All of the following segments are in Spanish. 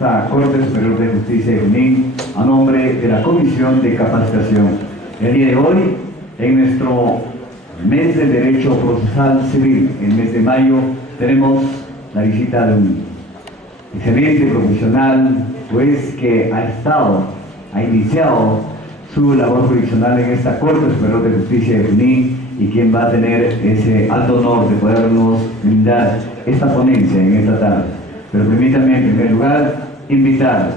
esta Corte Superior de Justicia de Junín a nombre de la Comisión de Capacitación. El día de hoy, en nuestro mes del Derecho Procesal Civil, el mes de mayo, tenemos la visita de un excelente profesional, juez que ha iniciado su labor jurisdiccional en esta Corte Superior de Justicia de Junín y quien va a tener ese alto honor de podernos brindar esta ponencia en esta tarde. Pero permítanme en primer lugar invitar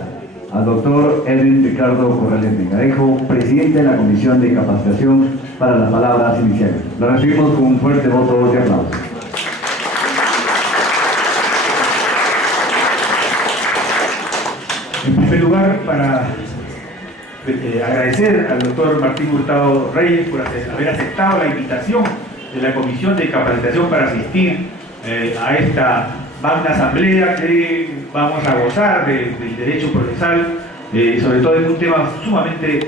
al doctor Edwin Ricardo Corrales Mengarejo, presidente de la Comisión de Capacitación, para las palabras iniciales. Lo recibimos con un fuerte voto de aplauso. En primer lugar, para agradecer al doctor Martín Hurtado Reyes por haber aceptado la invitación de la Comisión de Capacitación para asistir a esta magna asamblea que vamos a gozar del derecho procesal, sobre todo en un tema sumamente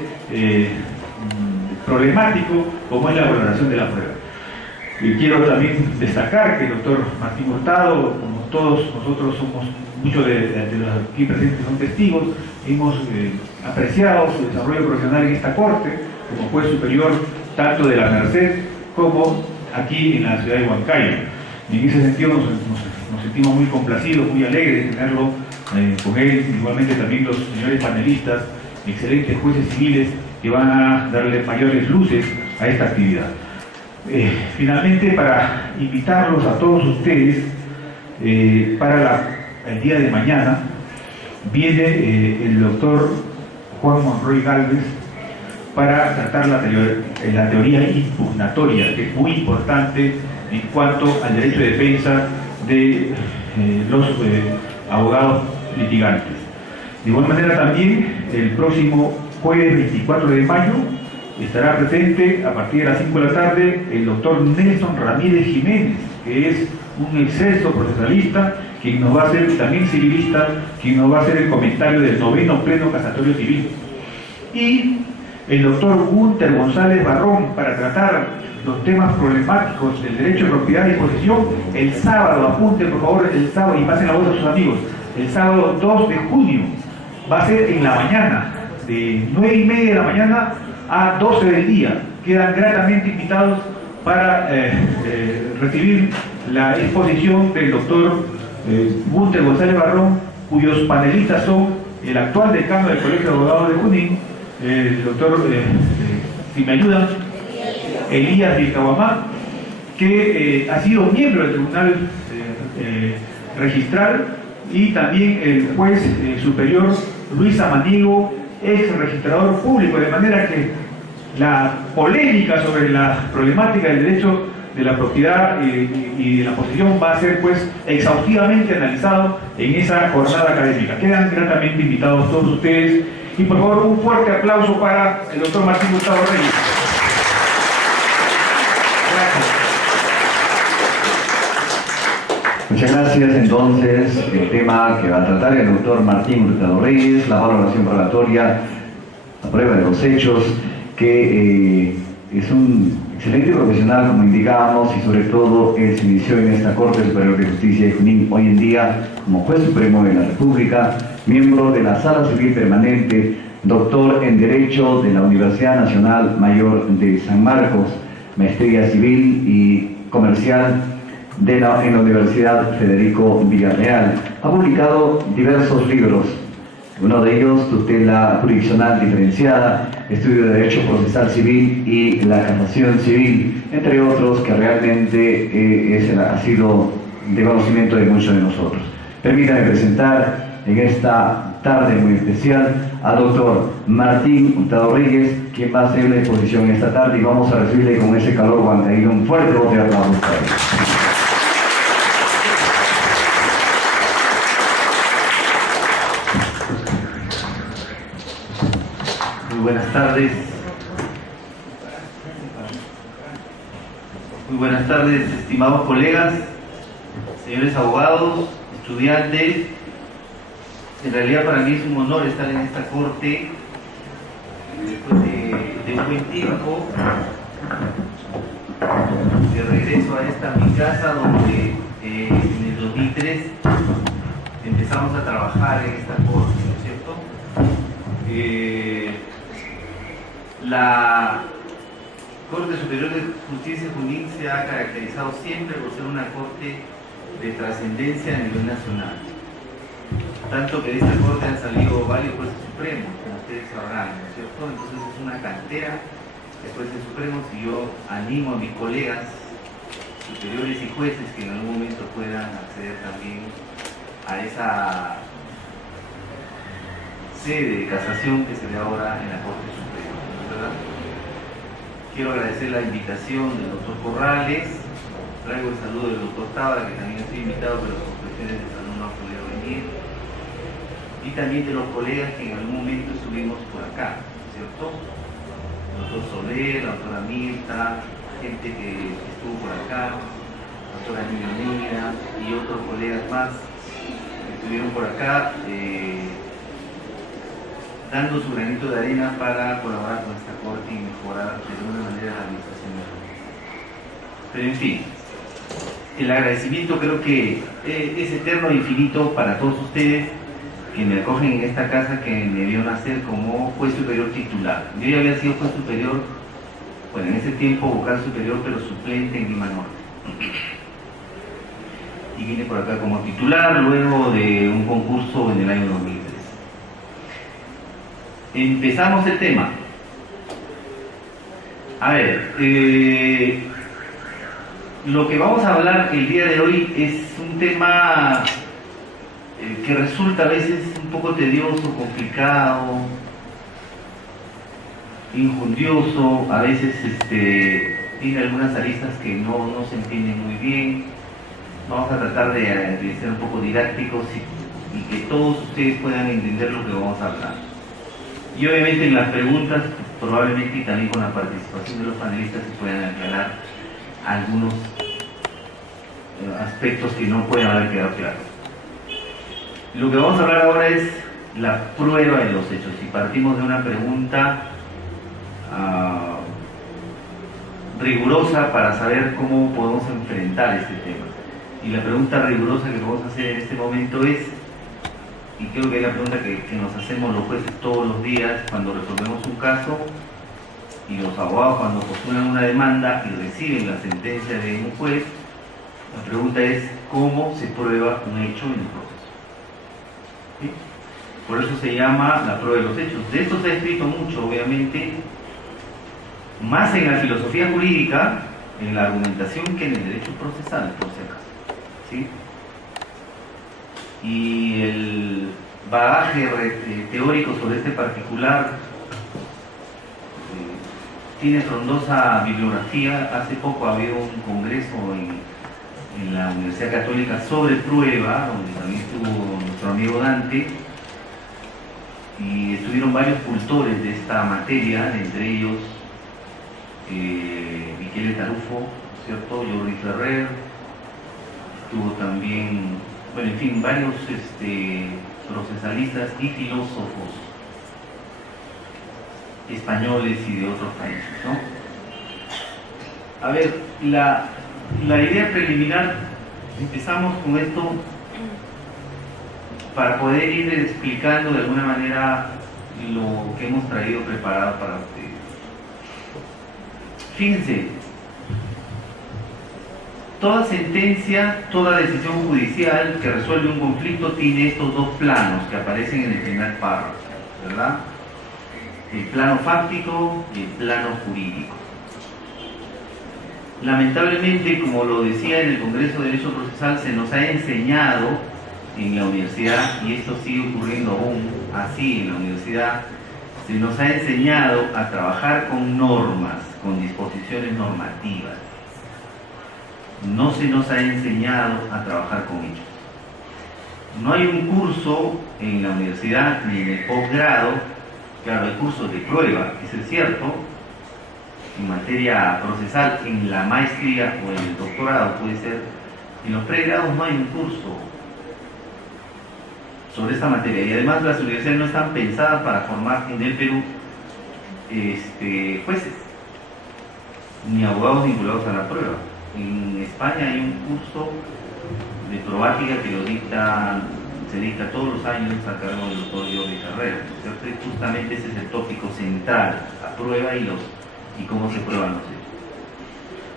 problemático como es la valoración de la prueba. Quiero también destacar que el doctor Martín Hurtado, como todos nosotros somos, muchos de los aquí presentes son testigos, hemos apreciado su desarrollo profesional en esta Corte como juez superior tanto de la Merced como aquí en la ciudad de Huancayo. Y en ese sentido nos sentimos muy complacidos, muy alegres de tenerlo con él, igualmente también los señores panelistas, excelentes jueces civiles que van a darle mayores luces a esta actividad. Finalmente, para invitarlos a todos ustedes, para el día de mañana viene el doctor Juan Monroy Gálvez para tratar la teoría impugnatoria, que es muy importante en cuanto al derecho de defensa de los abogados litigantes. De igual manera también el próximo jueves 24 de mayo estará presente a partir de las 5 de la tarde el doctor Nelson Ramírez Jiménez, que es un excelso procesalista, quien nos va a hacer, también civilista, quien nos va a hacer el comentario del 9º Pleno Casatorio Civil. Y el doctor Gunter González Barrón, para tratar los temas problemáticos del derecho de propiedad y posesión, el sábado, apunte por favor, el sábado, y pasen la voz a sus amigos, el sábado 2 de junio, va a ser en la mañana, de 9:30 de la mañana a 12 del día. Quedan gratamente invitados para recibir la exposición del doctor Gunter González Barrón, cuyos panelistas son el actual decano del Colegio de Abogados de Junín, el doctor, si me ayudan, Elías Vilcahuamá, que ha sido miembro del Tribunal Registral, y también el juez superior Luis Amanigo, ex registrador público, de manera que la polémica sobre la problemática del derecho de la propiedad y de la posesión va a ser pues exhaustivamente analizado en esa jornada académica. Quedan gratamente invitados todos ustedes, y por favor un fuerte aplauso para el doctor Martín Hurtado Reyes. Gracias. Muchas gracias. Entonces, el tema que va a tratar el doctor Martín Hurtado Reyes, la valoración probatoria, la prueba de los hechos, que es un excelente profesional, como indicábamos, y sobre todo él se inició en esta Corte Superior de Justicia de Junín, hoy en día como Juez Supremo de la República, miembro de la Sala Civil Permanente, doctor en Derecho de la Universidad Nacional Mayor de San Marcos, maestría civil y comercial en la Universidad Federico Villarreal. Ha publicado diversos libros, uno de ellos, Tutela Jurisdiccional Diferenciada, Estudio de Derecho Procesal Civil y la Casación Civil, entre otros, que realmente ha sido de conocimiento de muchos de nosotros. Permítame presentar en esta tarde muy especial al doctor Martín Hurtado Reyes, quien va a hacer la exposición esta tarde, y vamos a recibirle con ese calor huancaíno un fuerte voto de aplauso. Buenas tardes. Muy buenas tardes, estimados colegas, señores abogados, estudiantes. En realidad para mí es un honor estar en esta corte después de un buen tiempo, de regreso a esta mi casa donde en el 2003 empezamos a trabajar en esta corte, ¿no es cierto? La Corte Superior de Justicia de Junín se ha caracterizado siempre por ser una corte de trascendencia a nivel nacional. Tanto que de esta corte han salido varios jueces supremos, como ustedes sabrán, ¿no es cierto? Entonces es una cantera de jueces supremos y yo animo a mis colegas superiores y jueces que en algún momento puedan acceder también a esa sede de casación que se ve ahora en la Corte Suprema, ¿verdad? Quiero agradecer la invitación del doctor Corrales, traigo el saludo del doctor Tábara, que también estoy invitado, pero por cuestiones de salud no ha podido venir, y también de los colegas que en algún momento estuvimos por acá, ¿cierto? El doctor Soler, la doctora Mirta, gente que estuvo por acá, la doctora Niña y otros colegas más que estuvieron por acá, dando su granito de arena para colaborar con esta corte y mejorar de alguna manera la administración mejor. Pero en fin, el agradecimiento creo que es eterno e infinito para todos ustedes que me acogen en esta casa, que me vio nacer como juez superior titular. Yo ya había sido juez superior, bueno, en ese tiempo vocal superior, pero suplente en Lima Norte. Y vine por acá como titular luego de un concurso en el año 2003. Empezamos el tema. A ver, lo que vamos a hablar el día de hoy es un tema que resulta a veces un poco tedioso, complicado, injundioso, a veces tiene algunas aristas que no se entienden muy bien. Vamos a tratar de ser un poco didácticos y que todos ustedes puedan entender lo que vamos a hablar. Y obviamente en las preguntas, probablemente y también con la participación de los panelistas, se puedan aclarar algunos aspectos que no pueden haber quedado claros. Lo que vamos a hablar ahora es la prueba de los hechos. Y partimos de una pregunta rigurosa para saber cómo podemos enfrentar este tema. Y la pregunta rigurosa que vamos a hacer en este momento es, y creo que es la pregunta que nos hacemos los jueces todos los días cuando resolvemos un caso, y los abogados cuando postulan una demanda y reciben la sentencia de un juez, la pregunta es ¿cómo se prueba un hecho en el proceso? ¿Sí? Por eso se llama la prueba de los hechos. De esto se ha escrito mucho, obviamente, más en la filosofía jurídica, en la argumentación, que en el derecho procesal, por si acaso. ¿Sí? Y el bagaje teórico sobre este particular tiene frondosa bibliografía. Hace poco había un congreso en la Universidad Católica sobre prueba, donde también estuvo nuestro amigo Dante, y estuvieron varios cultores de esta materia, entre ellos Michele Tarufo, ¿cierto? Jordi Ferrer, estuvo también, bueno, en fin, varios procesalistas y filósofos españoles y de otros países, ¿no? A ver, la idea preliminar, empezamos con esto para poder ir explicando de alguna manera lo que hemos traído preparado para ustedes. Fíjense, toda sentencia, toda decisión judicial que resuelve un conflicto tiene estos dos planos que aparecen en el primer párrafo, ¿verdad? El plano fáctico y el plano jurídico. Lamentablemente, como lo decía en el Congreso de Derecho Procesal, se nos ha enseñado en la universidad, y esto sigue ocurriendo aún así en la universidad, se nos ha enseñado a trabajar con normas, con disposiciones normativas. No se nos ha enseñado a trabajar con hechos. No hay un curso en la universidad ni en el posgrado, claro, hay cursos de prueba, eso es cierto, en materia procesal, en la maestría o en el doctorado puede ser, en los pregrados no hay un curso sobre esta materia, y además las universidades no están pensadas para formar en el Perú jueces, ni abogados vinculados a la prueba. En España hay un curso de probática que lo dicta se dicta todos los años a cargo del doctor Jordi Carrera, ¿cierto? Y justamente ese es el tópico central, la prueba y cómo se prueban los hechos.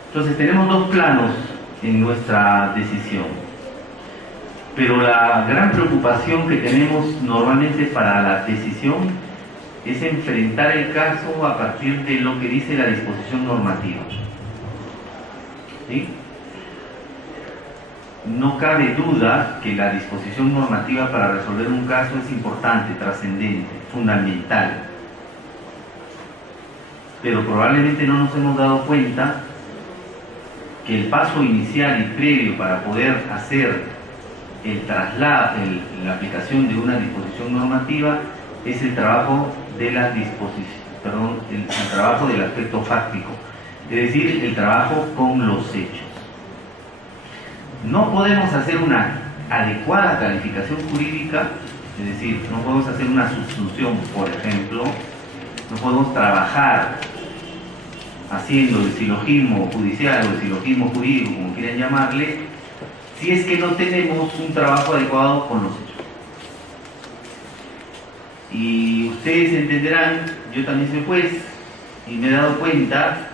Entonces tenemos dos planos en nuestra decisión, pero la gran preocupación que tenemos normalmente para la decisión es enfrentar el caso a partir de lo que dice la disposición normativa. ¿Sí? No cabe duda que la disposición normativa para resolver un caso es importante, trascendente, fundamental. Pero probablemente no nos hemos dado cuenta que el paso inicial y previo para poder hacer el traslado, la aplicación de una disposición normativa es el trabajo de la disposición, el trabajo del aspecto fáctico, es decir, el trabajo con los hechos. No podemos hacer una adecuada calificación jurídica, es decir, no podemos hacer una sustitución, por ejemplo, no podemos trabajar haciendo el silogismo judicial o el silogismo jurídico, como quieran llamarle, si es que no tenemos un trabajo adecuado con los hechos. Y ustedes entenderán, yo también soy juez y me he dado cuenta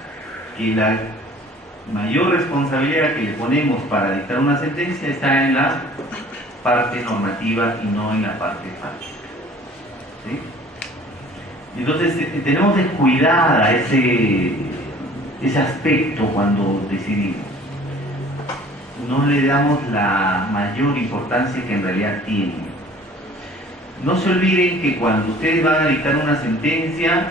que la mayor responsabilidad que le ponemos para dictar una sentencia está en la parte normativa y no en la parte fáctica. ¿Sí? Entonces tenemos descuidada ese aspecto cuando decidimos. No le damos la mayor importancia que en realidad tiene. No se olviden que cuando ustedes van a dictar una sentencia,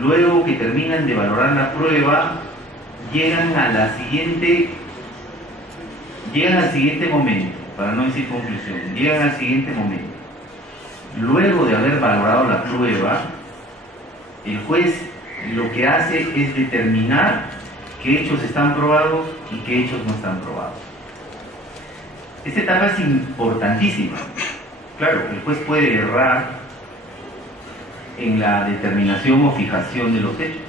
luego que terminan de valorar la prueba, llegan al siguiente momento, para no decir conclusión, llegan al siguiente momento. Luego de haber valorado la prueba, el juez lo que hace es determinar qué hechos están probados y qué hechos no están probados. Esta etapa es importantísima. Claro, el juez puede errar en la determinación o fijación de los hechos.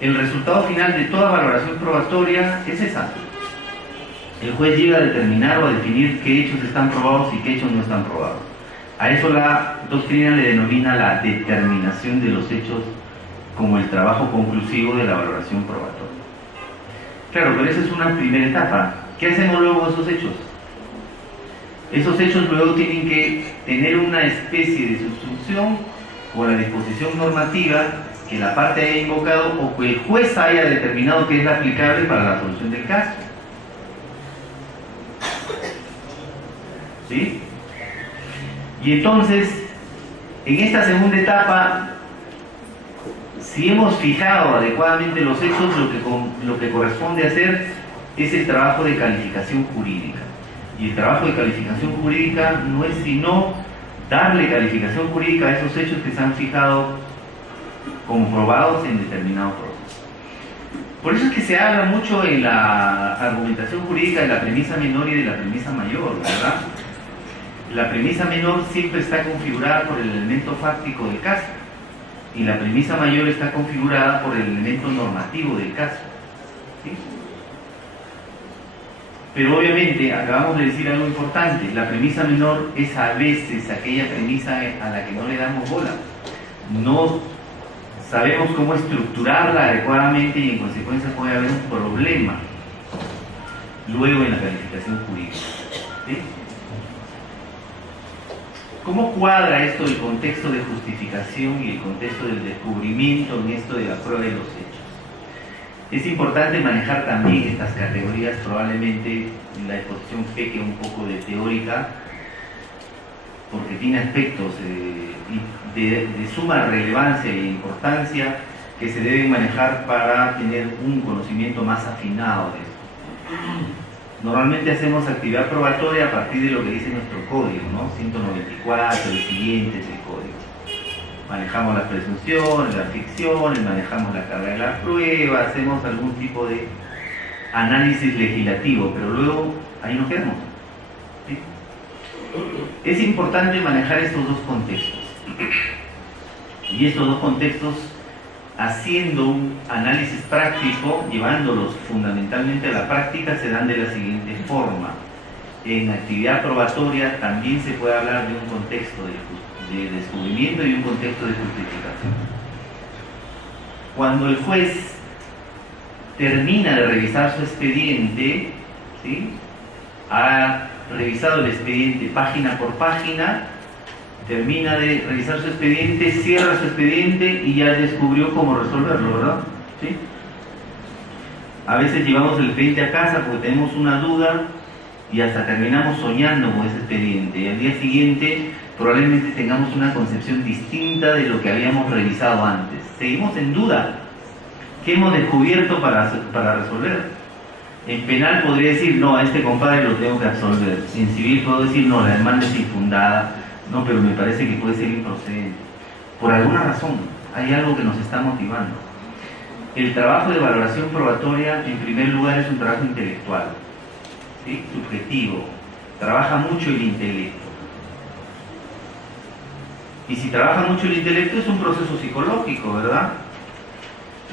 El resultado final de toda valoración probatoria es esa. El juez llega a determinar o a definir qué hechos están probados y qué hechos no están probados. A eso la doctrina le denomina la determinación de los hechos como el trabajo conclusivo de la valoración probatoria. Claro, pero esa es una primera etapa. ¿Qué hacemos luego con esos hechos? Esos hechos luego tienen que tener una especie de subsunción con la disposición normativa que la parte haya invocado o que el juez haya determinado que es la aplicable para la solución del caso. ¿Sí? Y entonces, en esta segunda etapa, si hemos fijado adecuadamente los hechos, lo que corresponde hacer es el trabajo de calificación jurídica. Y el trabajo de calificación jurídica no es sino darle calificación jurídica a esos hechos que se han fijado como probados en determinado proceso. Por eso es que se habla mucho en la argumentación jurídica de la premisa menor y de la premisa mayor, ¿verdad? La premisa menor siempre está configurada por el elemento fáctico del caso y la premisa mayor está configurada por el elemento normativo del caso. ¿Sí? Pero obviamente, acabamos de decir algo importante, la premisa menor es a veces aquella premisa a la que no le damos bola. No sabemos cómo estructurarla adecuadamente y en consecuencia puede haber un problema luego en la calificación jurídica. ¿Sí? ¿Cómo cuadra esto el contexto de justificación y el contexto del descubrimiento en esto de la prueba de los hechos? Es importante manejar también estas categorías, probablemente la exposición peque un poco de teórica, porque tiene aspectos de suma relevancia e importancia que se deben manejar para tener un conocimiento más afinado de esto. Normalmente hacemos actividad probatoria a partir de lo que dice nuestro código, ¿no? 194, el siguiente es el código. Manejamos las presunciones, las ficciones, manejamos la carga de la prueba, hacemos algún tipo de análisis legislativo, pero luego ahí nos quedamos. ¿Sí? Es importante manejar estos dos contextos. Y estos dos contextos, haciendo un análisis práctico, llevándolos fundamentalmente a la práctica, se dan de la siguiente forma. en actividad probatoria también se puede hablar de un contexto de descubrimiento y un contexto de justificación. Cuando el juez termina de revisar su expediente, ¿sí?, ha revisado el expediente página por página, termina de revisar su expediente, cierra su expediente y ya descubrió cómo resolverlo, ¿verdad? ¿Sí? A veces llevamos el expediente a casa porque tenemos una duda y hasta terminamos soñando con ese expediente, y al día siguiente probablemente tengamos una concepción distinta de lo que habíamos revisado antes. Seguimos en duda. ¿Qué hemos descubierto para resolver? En penal podría decir, no, a este compadre lo tengo que absolver. En civil puedo decir, no, la demanda es infundada, no, pero me parece que puede ser improcedente. Por alguna razón, hay algo que nos está motivando. El trabajo de valoración probatoria, en primer lugar, es un trabajo intelectual, ¿sí?, subjetivo. Trabaja mucho el intelecto. Y si trabaja mucho el intelecto, es un proceso psicológico, ¿verdad?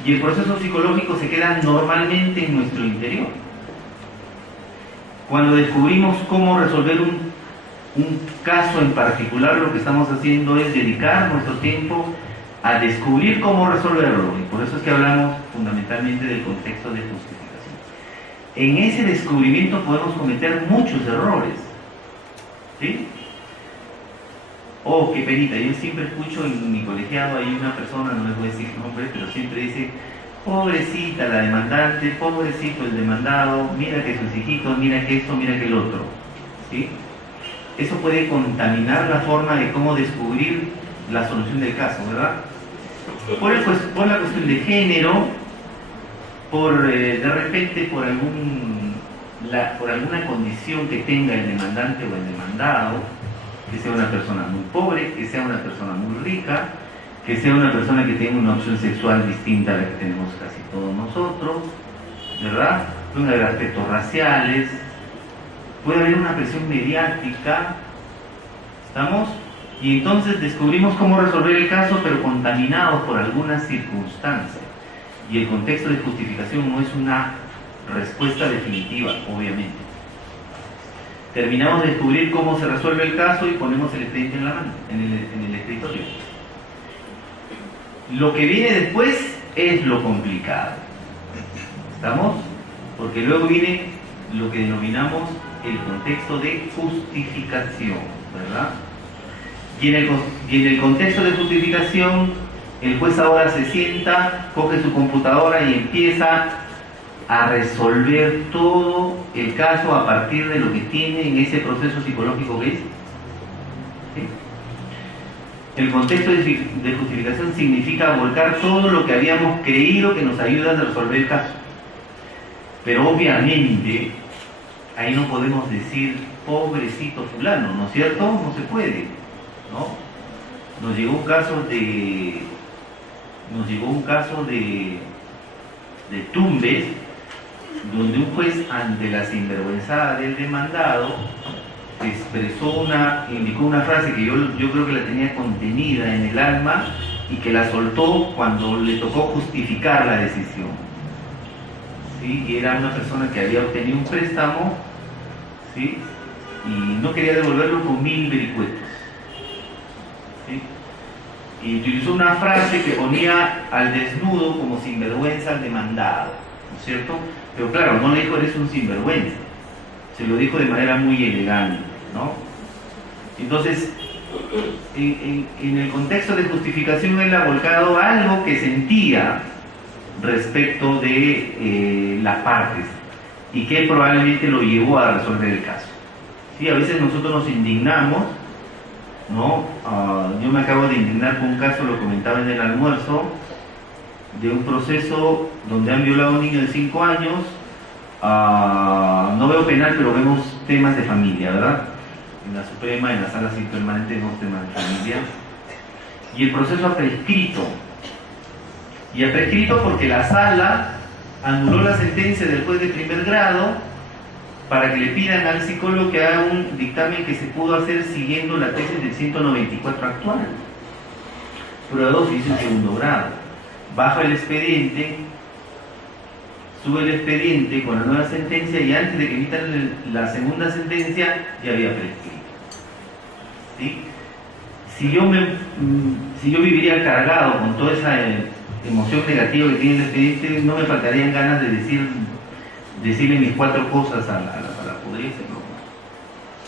Y el proceso psicológico se queda normalmente en nuestro interior. Cuando descubrimos cómo resolver un caso en particular, lo que estamos haciendo es dedicar nuestro tiempo a descubrir cómo resolverlo. Y por eso es que hablamos fundamentalmente del contexto de justificación. En ese descubrimiento podemos cometer muchos errores, ¿sí? Oh, qué penita, yo siempre escucho en mi colegiado, hay una persona, no les voy a decir nombre, pero siempre dice, pobrecita la demandante, pobrecito el demandado, mira que sus hijitos, mira que esto, mira que el otro, ¿sí? Eso puede contaminar la forma de cómo descubrir la solución del caso, ¿verdad? Por la cuestión de género, de repente por alguna condición que tenga el demandante o el demandado, que sea una persona muy pobre, que sea una persona muy rica, que sea una persona que tenga una opción sexual distinta a la que tenemos casi todos nosotros, ¿verdad? Puede haber aspectos raciales, puede haber una presión mediática, ¿estamos? Y entonces descubrimos cómo resolver el caso, pero contaminados por alguna circunstancia. Y el contexto de justificación no es una respuesta definitiva, obviamente. Terminamos de descubrir cómo se resuelve el caso y ponemos el expediente en la mano, en el escritorio. Lo que viene después es lo complicado. ¿Estamos? Porque luego viene lo que denominamos el contexto de justificación, ¿verdad? Y en el contexto de justificación, el juez ahora se sienta, coge su computadora y empieza a resolver todo el caso a partir de lo que tiene en ese proceso psicológico que es. ¿Sí? El contexto de justificación significa volcar todo lo que habíamos creído que nos ayuda a resolver el caso. Pero obviamente, ahí no podemos decir pobrecito fulano, ¿no es cierto? No se puede, ¿no? Nos llegó un caso de Tumbes, donde un juez, ante la sinvergüenzada del demandado, indicó una frase que yo creo que la tenía contenida en el alma y que la soltó cuando le tocó justificar la decisión, ¿sí? Y era una persona que había obtenido un préstamo, ¿sí?, y no quería devolverlo con 1000 vericuetos, ¿sí? Y utilizó una frase que ponía al desnudo como sinvergüenza al demandado, ¿no es cierto? Pero claro, no le dijo eres un sinvergüenza, se lo dijo de manera muy elegante, ¿no? Entonces, en el contexto de justificación él ha volcado algo que sentía respecto de las partes y que probablemente lo llevó a resolver el caso. Sí, a veces nosotros nos indignamos, ¿no? Yo me acabo de indignar con un caso, lo comentaba en el almuerzo, de un proceso donde han violado a un niño de 5 años. No veo penal, pero vemos temas de familia, ¿verdad? En la Suprema, en la Sala Civil Permanente, vemos temas de familia. Y el proceso ha prescrito. Y ha prescrito porque la Sala anuló la sentencia del juez de primer grado para que le pidan al psicólogo que haga un dictamen que se pudo hacer siguiendo la tesis del 194 actual. Prueba 2 se hizo en segundo grado. Bajo el expediente, sube el expediente con la nueva sentencia y antes de que emitan la segunda sentencia ya había prescrito. ¿Sí? Si yo viviría cargado con toda esa emoción negativa que tiene el expediente, no me faltarían ganas de decirle mis 4 cosas a la podrieza.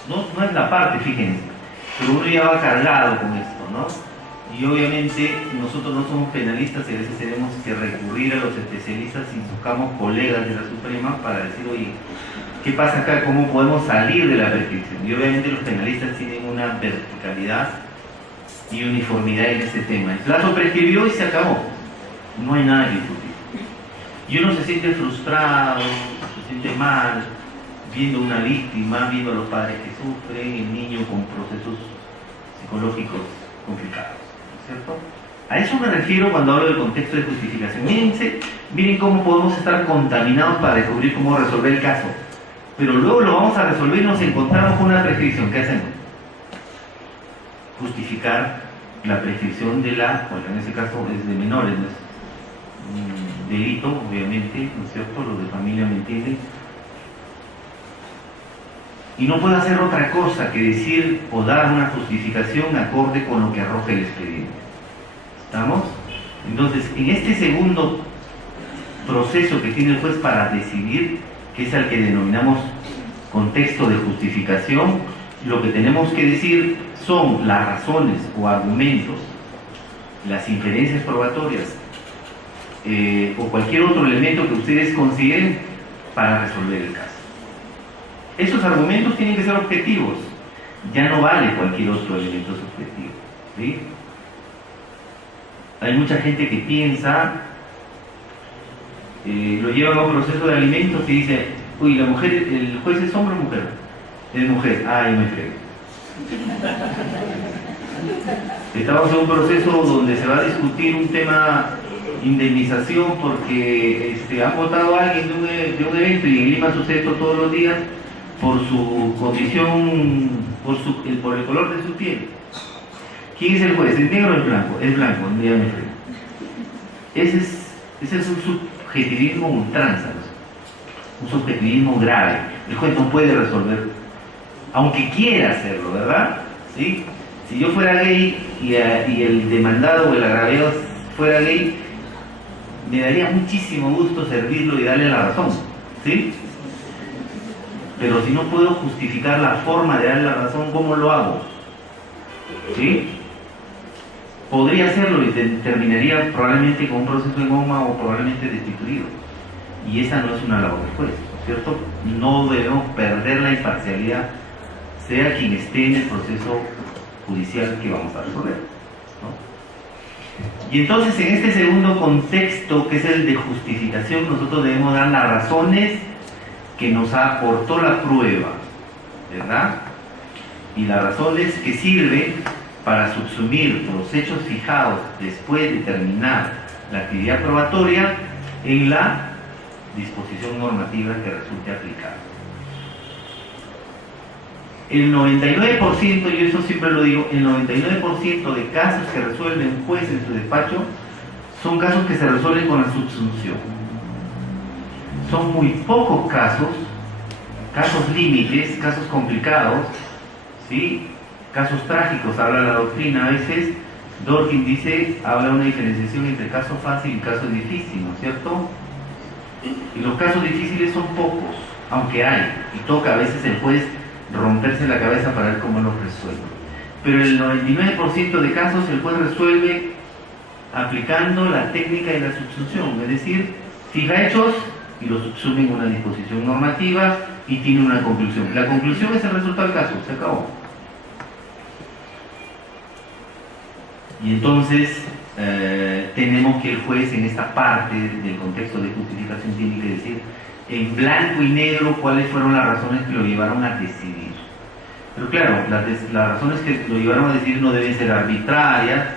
No es la parte, fíjense, pero uno ya va cargado con esto, ¿no? Y obviamente nosotros no somos penalistas y a veces tenemos que recurrir a los especialistas y buscamos colegas de la Suprema para decir, oye, ¿qué pasa acá? ¿Cómo podemos salir de la prescripción? Y obviamente los penalistas tienen una verticalidad y uniformidad en ese tema. El plazo prescribió y se acabó. No hay nada que discutir. Y uno se siente frustrado, se siente mal, viendo una víctima, viendo a los padres que sufren, el niño con procesos psicológicos complicados, ¿cierto? A eso me refiero cuando hablo del contexto de justificación. Miren cómo podemos estar contaminados para descubrir cómo resolver el caso. Pero luego lo vamos a resolver y nos encontramos con una prescripción. ¿Qué hacemos? Justificar la prescripción de bueno, en ese caso es de menores, no es un delito, obviamente, ¿no es cierto? Los de familia me entienden. Y no puedo hacer otra cosa que decir o dar una justificación acorde con lo que arroja el expediente. ¿Estamos? Entonces, en este segundo proceso que tiene el juez para decidir, que es al que denominamos contexto de justificación, lo que tenemos que decir son las razones o argumentos, las inferencias probatorias o cualquier otro elemento que ustedes consideren para resolver el caso. Esos argumentos tienen que ser objetivos, ya no vale cualquier otro elemento subjetivo, ¿sí? Hay mucha gente que piensa, lo llevan a un proceso de alimentos y dice, uy, la mujer, el juez es hombre o mujer, es mujer, ay, me frego. Estamos en un proceso donde se va a discutir un tema indemnización porque han votado a alguien de un evento y en Lima sucede esto todos los días por su condición, por el color de su piel. ¿Quién es el juez? ¿Es negro o es blanco? Es blanco, ya me frego. Ese es un subjetivismo ultranza, un subjetivismo grave. El juez no puede resolver, aunque quiera hacerlo, ¿verdad? ¿Sí? Si yo fuera gay y el demandado o el agraviado fuera gay, me daría muchísimo gusto servirlo y darle la razón, ¿sí? Pero si no puedo justificar la forma de darle la razón, ¿cómo lo hago? ¿Sí? Podría hacerlo y terminaría probablemente con un proceso de goma o probablemente destituido. Y esa no es una labor del juez, ¿cierto? No debemos perder la imparcialidad, sea quien esté en el proceso judicial que vamos a resolver, ¿no? Y entonces en este segundo contexto, que es el de justificación, nosotros debemos dar las razones que nos aportó la prueba, ¿verdad? Y las razones que sirven para subsumir los hechos fijados después de terminar la actividad probatoria en la disposición normativa que resulte aplicable. El 99%, y eso siempre lo digo, el 99% de casos que resuelve un juez en su despacho son casos que se resuelven con la subsunción. Son muy pocos casos límites, casos complicados, ¿sí? Casos trágicos, habla la doctrina a veces. Dworkin dice, habla una diferenciación entre caso fácil y caso difícil, ¿no es cierto? Y los casos difíciles son pocos, aunque hay, y toca a veces el juez romperse la cabeza para ver cómo los resuelve. Pero el 99% de casos el juez resuelve aplicando la técnica de la subsunción, es decir, fija hechos y los subsume en una disposición normativa y tiene una conclusión. La conclusión es el resultado del caso, se acabó. Y entonces tenemos que el juez en esta parte del contexto de justificación tiene que decir en blanco y negro cuáles fueron las razones que lo llevaron a decidir. Pero claro, las razones que lo llevaron a decidir no deben ser arbitrarias,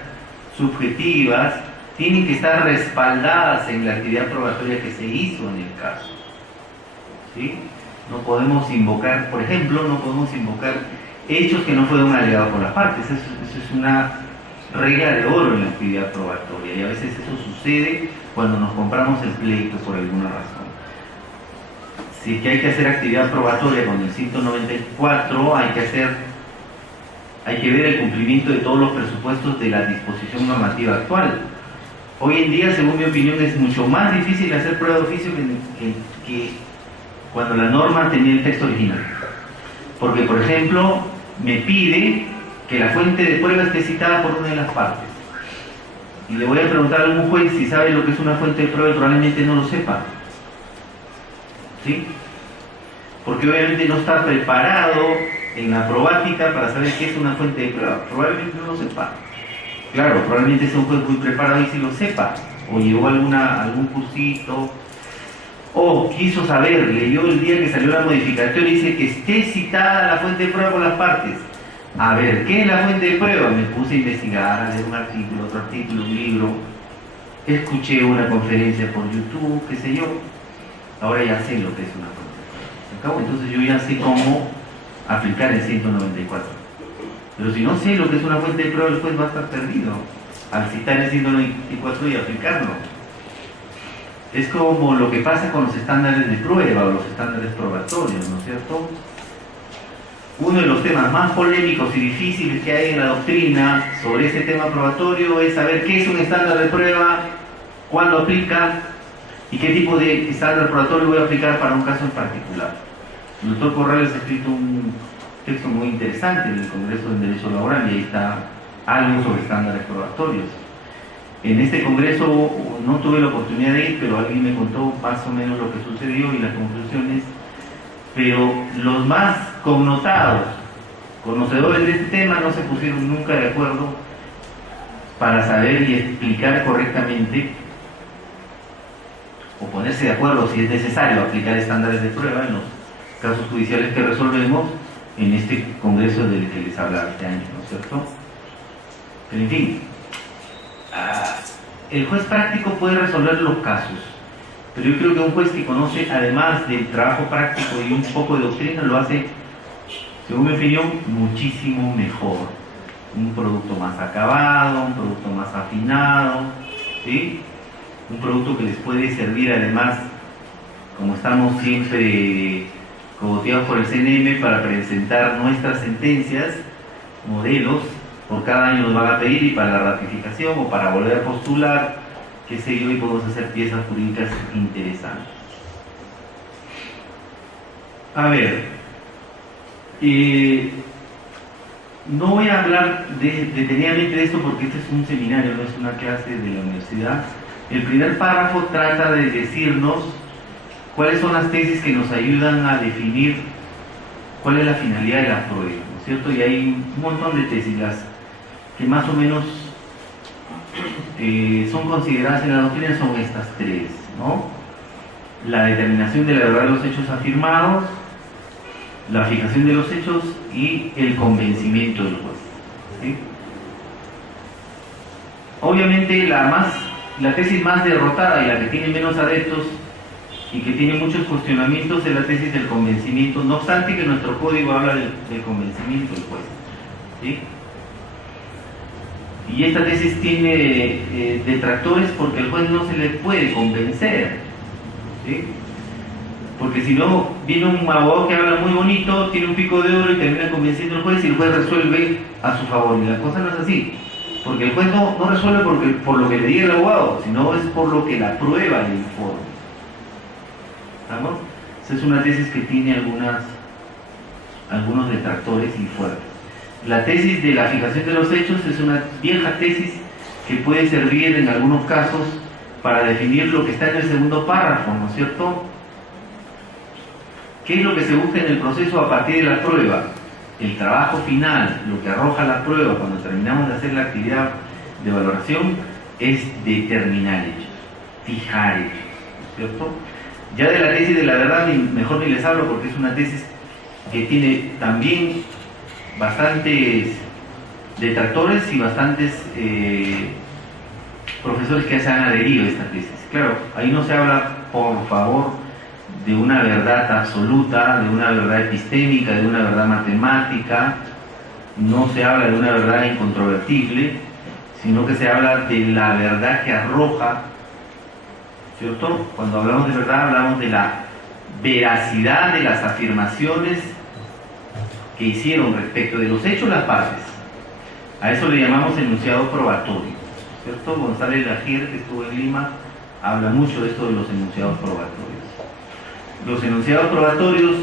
subjetivas, tienen que estar respaldadas en la actividad probatoria que se hizo en el caso, ¿sí? No podemos invocar, por ejemplo, hechos que no fueron alegados por las partes. Eso es una regla de oro en la actividad probatoria y a veces eso sucede cuando nos compramos el pleito por alguna razón. si es que hay que hacer actividad probatoria con el 194, hay que ver el cumplimiento de todos los presupuestos de la disposición normativa actual. Hoy en día, según mi opinión, es mucho más difícil hacer prueba de oficio que cuando la norma tenía el texto original. Porque, por ejemplo, me pide que la fuente de prueba esté citada por una de las partes. Y le voy a preguntar a algún juez si sabe lo que es una fuente de prueba y probablemente no lo sepa. ¿Sí? Porque obviamente no está preparado en la probática para saber qué es una fuente de prueba. Probablemente no lo sepa. Claro, probablemente sea un juez muy preparado y sí lo sepa. O llevó algún cursito. O quiso saber, leyó el día que salió la modificación y dice que esté citada la fuente de prueba por las partes. A ver, ¿qué es la fuente de prueba? Me puse a investigar, a leer un artículo, otro artículo, un libro. Escuché una conferencia por YouTube, qué sé yo. Ahora ya sé lo que es una fuente de prueba. Entonces yo ya sé cómo aplicar el 194. Pero si no sé lo que es una fuente de prueba, el juez va a estar perdido al citar el 194 y aplicarlo. Es como lo que pasa con los estándares de prueba o los estándares probatorios, ¿no es cierto? Uno de los temas más polémicos y difíciles que hay en la doctrina sobre ese tema probatorio es saber qué es un estándar de prueba, cuándo aplica y qué tipo de estándar probatorio voy a aplicar para un caso en particular. El doctor Corrales ha escrito un texto muy interesante en el Congreso de Derecho Laboral y ahí está algo sobre estándares probatorios. En este congreso no tuve la oportunidad de ir, pero alguien me contó más o menos lo que sucedió y las conclusiones. Pero los más connotados, conocedores de este tema, no se pusieron nunca de acuerdo para saber y explicar correctamente, o ponerse de acuerdo si es necesario aplicar estándares de prueba en los casos judiciales que resolvemos en este congreso del que les hablaba este año, ¿no es cierto? Pero en fin, el juez práctico puede resolver los casos, pero yo creo que un juez que conoce, además del trabajo práctico y un poco de doctrina, lo hace, según mi opinión, muchísimo mejor. Un producto más acabado, un producto más afinado, ¿sí? Un producto que les puede servir además, como estamos siempre cogoteados por el CNM para presentar nuestras sentencias, modelos, por cada año nos van a pedir y para la ratificación o para volver a postular, qué sé yo, y podemos hacer piezas jurídicas interesantes. A ver, no voy a hablar detenidamente de esto porque este es un seminario, no es una clase de la universidad. El primer párrafo trata de decirnos cuáles son las tesis que nos ayudan a definir cuál es la finalidad de la prueba, ¿no es cierto? Y hay un montón de tesis, las que más o menos son consideradas en la doctrina son estas tres, ¿no? La determinación de la verdad de los hechos afirmados, la fijación de los hechos y el convencimiento del juez, ¿sí? Obviamente la tesis más derrotada y la que tiene menos adeptos y que tiene muchos cuestionamientos es la tesis del convencimiento, no obstante que nuestro código habla del convencimiento del juez, ¿sí? Y esta tesis tiene detractores porque el juez no se le puede convencer, ¿sí? Porque si no, viene un abogado que habla muy bonito, tiene un pico de oro y termina convenciendo al juez y el juez resuelve a su favor. Y la cosa no es así, porque el juez no resuelve por lo que le diga el abogado, sino es por lo que la prueba le informa. ¿Estamos? Esa es una tesis que tiene algunos detractores y fuertes. La tesis de la fijación de los hechos es una vieja tesis que puede servir en algunos casos para definir lo que está en el segundo párrafo, ¿no es cierto? ¿Qué es lo que se busca en el proceso a partir de la prueba? El trabajo final, lo que arroja la prueba cuando terminamos de hacer la actividad de valoración, es determinar hechos, fijar hechos, ¿no es cierto? Ya de la tesis de la verdad mejor ni les hablo porque es una tesis que tiene también bastantes detractores y bastantes profesores que se han adherido a esta tesis. Claro, ahí no se habla, por favor, de una verdad absoluta, de una verdad epistémica, de una verdad matemática, no se habla de una verdad incontrovertible, sino que se habla de la verdad que arroja, ¿cierto? Cuando hablamos de verdad, hablamos veracidad de las afirmaciones que hicieron respecto de los hechos las partes. A eso le llamamos enunciado probatorio, ¿cierto? González Lagier, que estuvo en Lima, habla mucho de esto de los enunciados probatorios. Los enunciados probatorios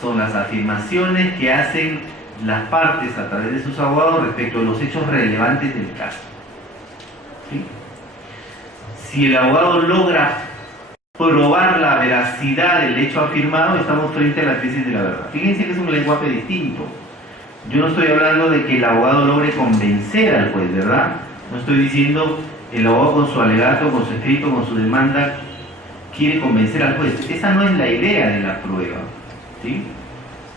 son las afirmaciones que hacen las partes a través de sus abogados respecto de los hechos relevantes del caso. ¿Sí? Si el abogado logra probar la veracidad del hecho afirmado, estamos frente a la tesis de la verdad. Fíjense que es un lenguaje distinto. Yo no estoy hablando de que el abogado logre convencer al juez, ¿verdad? No estoy diciendo el abogado con su alegato, con su escrito, con su demanda, quiere convencer al juez. Esa no es la idea de la prueba, ¿sí?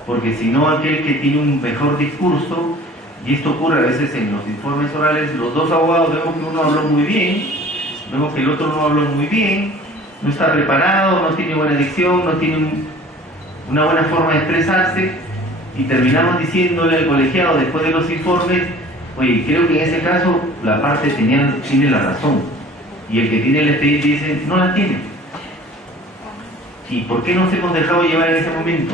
Porque si no, aquel que tiene un mejor discurso, y esto ocurre a veces en los informes orales, los dos abogados vemos que uno habló muy bien, vemos que el otro no habló muy bien, no está preparado, no tiene buena dicción, no tiene una buena forma de expresarse, y terminamos diciéndole al colegiado después de los informes: oye, creo que en ese caso la parte tiene la razón, y el que tiene el expediente dice: no la tiene. ¿Y por qué nos hemos dejado llevar en ese momento?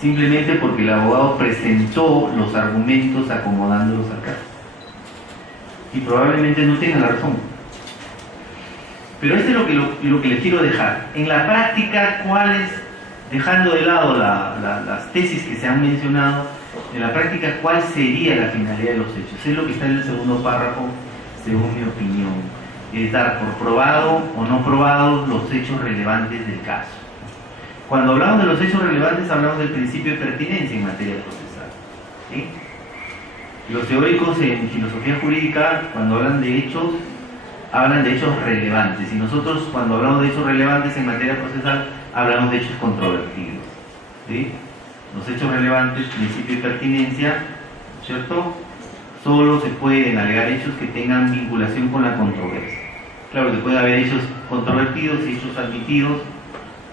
Simplemente porque el abogado presentó los argumentos acomodándolos al caso, y probablemente no tenga la razón. Pero esto es lo que les quiero dejar. En la práctica, dejando de lado las tesis que se han mencionado, en la práctica, ¿cuál sería la finalidad de los hechos? Es lo que está en el segundo párrafo, según mi opinión. Es dar por probado o no probado los hechos relevantes del caso. Cuando hablamos de los hechos relevantes, hablamos del principio de pertinencia en materia procesal, ¿sí? Los teóricos en filosofía jurídica, cuando hablan de hechos relevantes, y nosotros, cuando hablamos de hechos relevantes en materia procesal, hablamos de hechos controvertidos, ¿sí? Los hechos relevantes, principio de pertinencia, ¿cierto? Solo se pueden alegar hechos que tengan vinculación con la controversia. Claro que puede haber hechos controvertidos y hechos admitidos.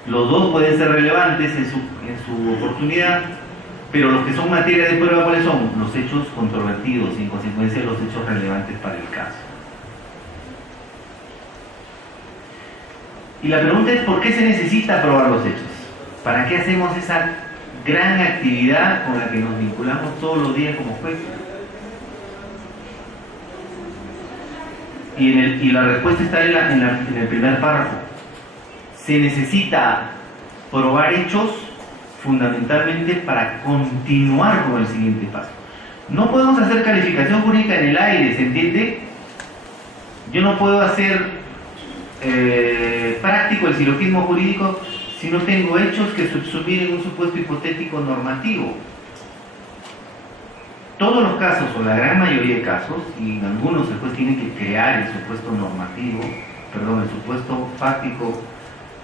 Los dos pueden ser relevantes en su oportunidad, pero los que son materia de prueba, ¿cuáles son? Los hechos controvertidos y en consecuencia los hechos relevantes para el caso. Y la pregunta es: ¿por qué se necesita probar los hechos? ¿Para qué hacemos esa gran actividad con la que nos vinculamos todos los días como jueces? Y la respuesta está en el primer párrafo. Se necesita probar hechos fundamentalmente para continuar con el siguiente paso. No podemos hacer calificación jurídica en el aire, ¿se entiende? Yo no puedo hacer práctico el silogismo jurídico si no tengo hechos que subsumieren un supuesto hipotético normativo. Todos los casos, o la gran mayoría de casos, y en algunos el juez tiene que crear el supuesto normativo, el supuesto fáctico,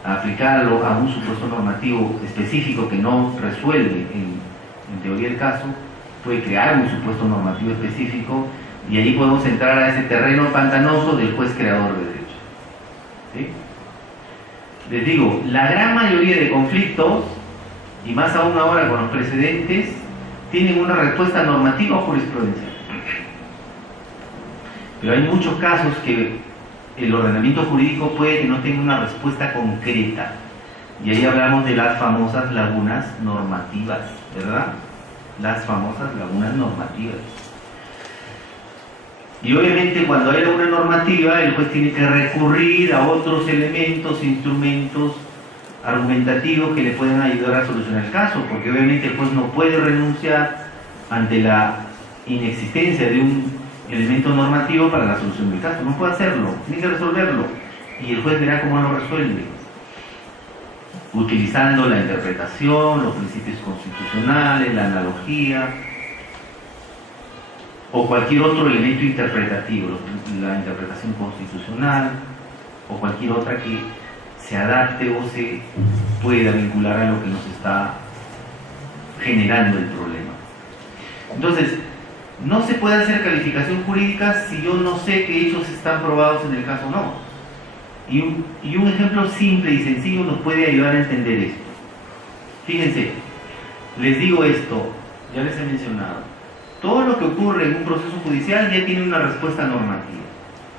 aplicarlo a un supuesto normativo específico que no resuelve en teoría el caso, puede crear un supuesto normativo específico, y ahí podemos entrar a ese terreno pantanoso del juez creador de derecho, ¿sí? Les digo, la gran mayoría de conflictos, y más aún ahora con los precedentes, tienen una respuesta normativa o jurisprudencial. Pero hay muchos casos que el ordenamiento jurídico puede que no tenga una respuesta concreta, y ahí hablamos de las famosas lagunas normativas, ¿verdad? Las famosas lagunas normativas. Y obviamente cuando hay alguna normativa, el juez tiene que recurrir a otros elementos, instrumentos argumentativos que le pueden ayudar a solucionar el caso, porque obviamente el juez no puede renunciar ante la inexistencia de un elemento normativo para la solución del caso. No puede hacerlo, tiene que resolverlo, y el juez verá cómo lo resuelve, utilizando la interpretación, los principios constitucionales, la analogía, o cualquier otro elemento interpretativo, la interpretación constitucional, o cualquier otra que se adapte o se pueda vincular a lo que nos está generando el problema. Entonces, no se puede hacer calificación jurídica si yo no sé qué hechos están probados en el caso o no. Y un ejemplo simple y sencillo nos puede ayudar a entender esto. Fíjense, les digo esto, ya les he mencionado. Todo lo que ocurre en un proceso judicial ya tiene una respuesta normativa.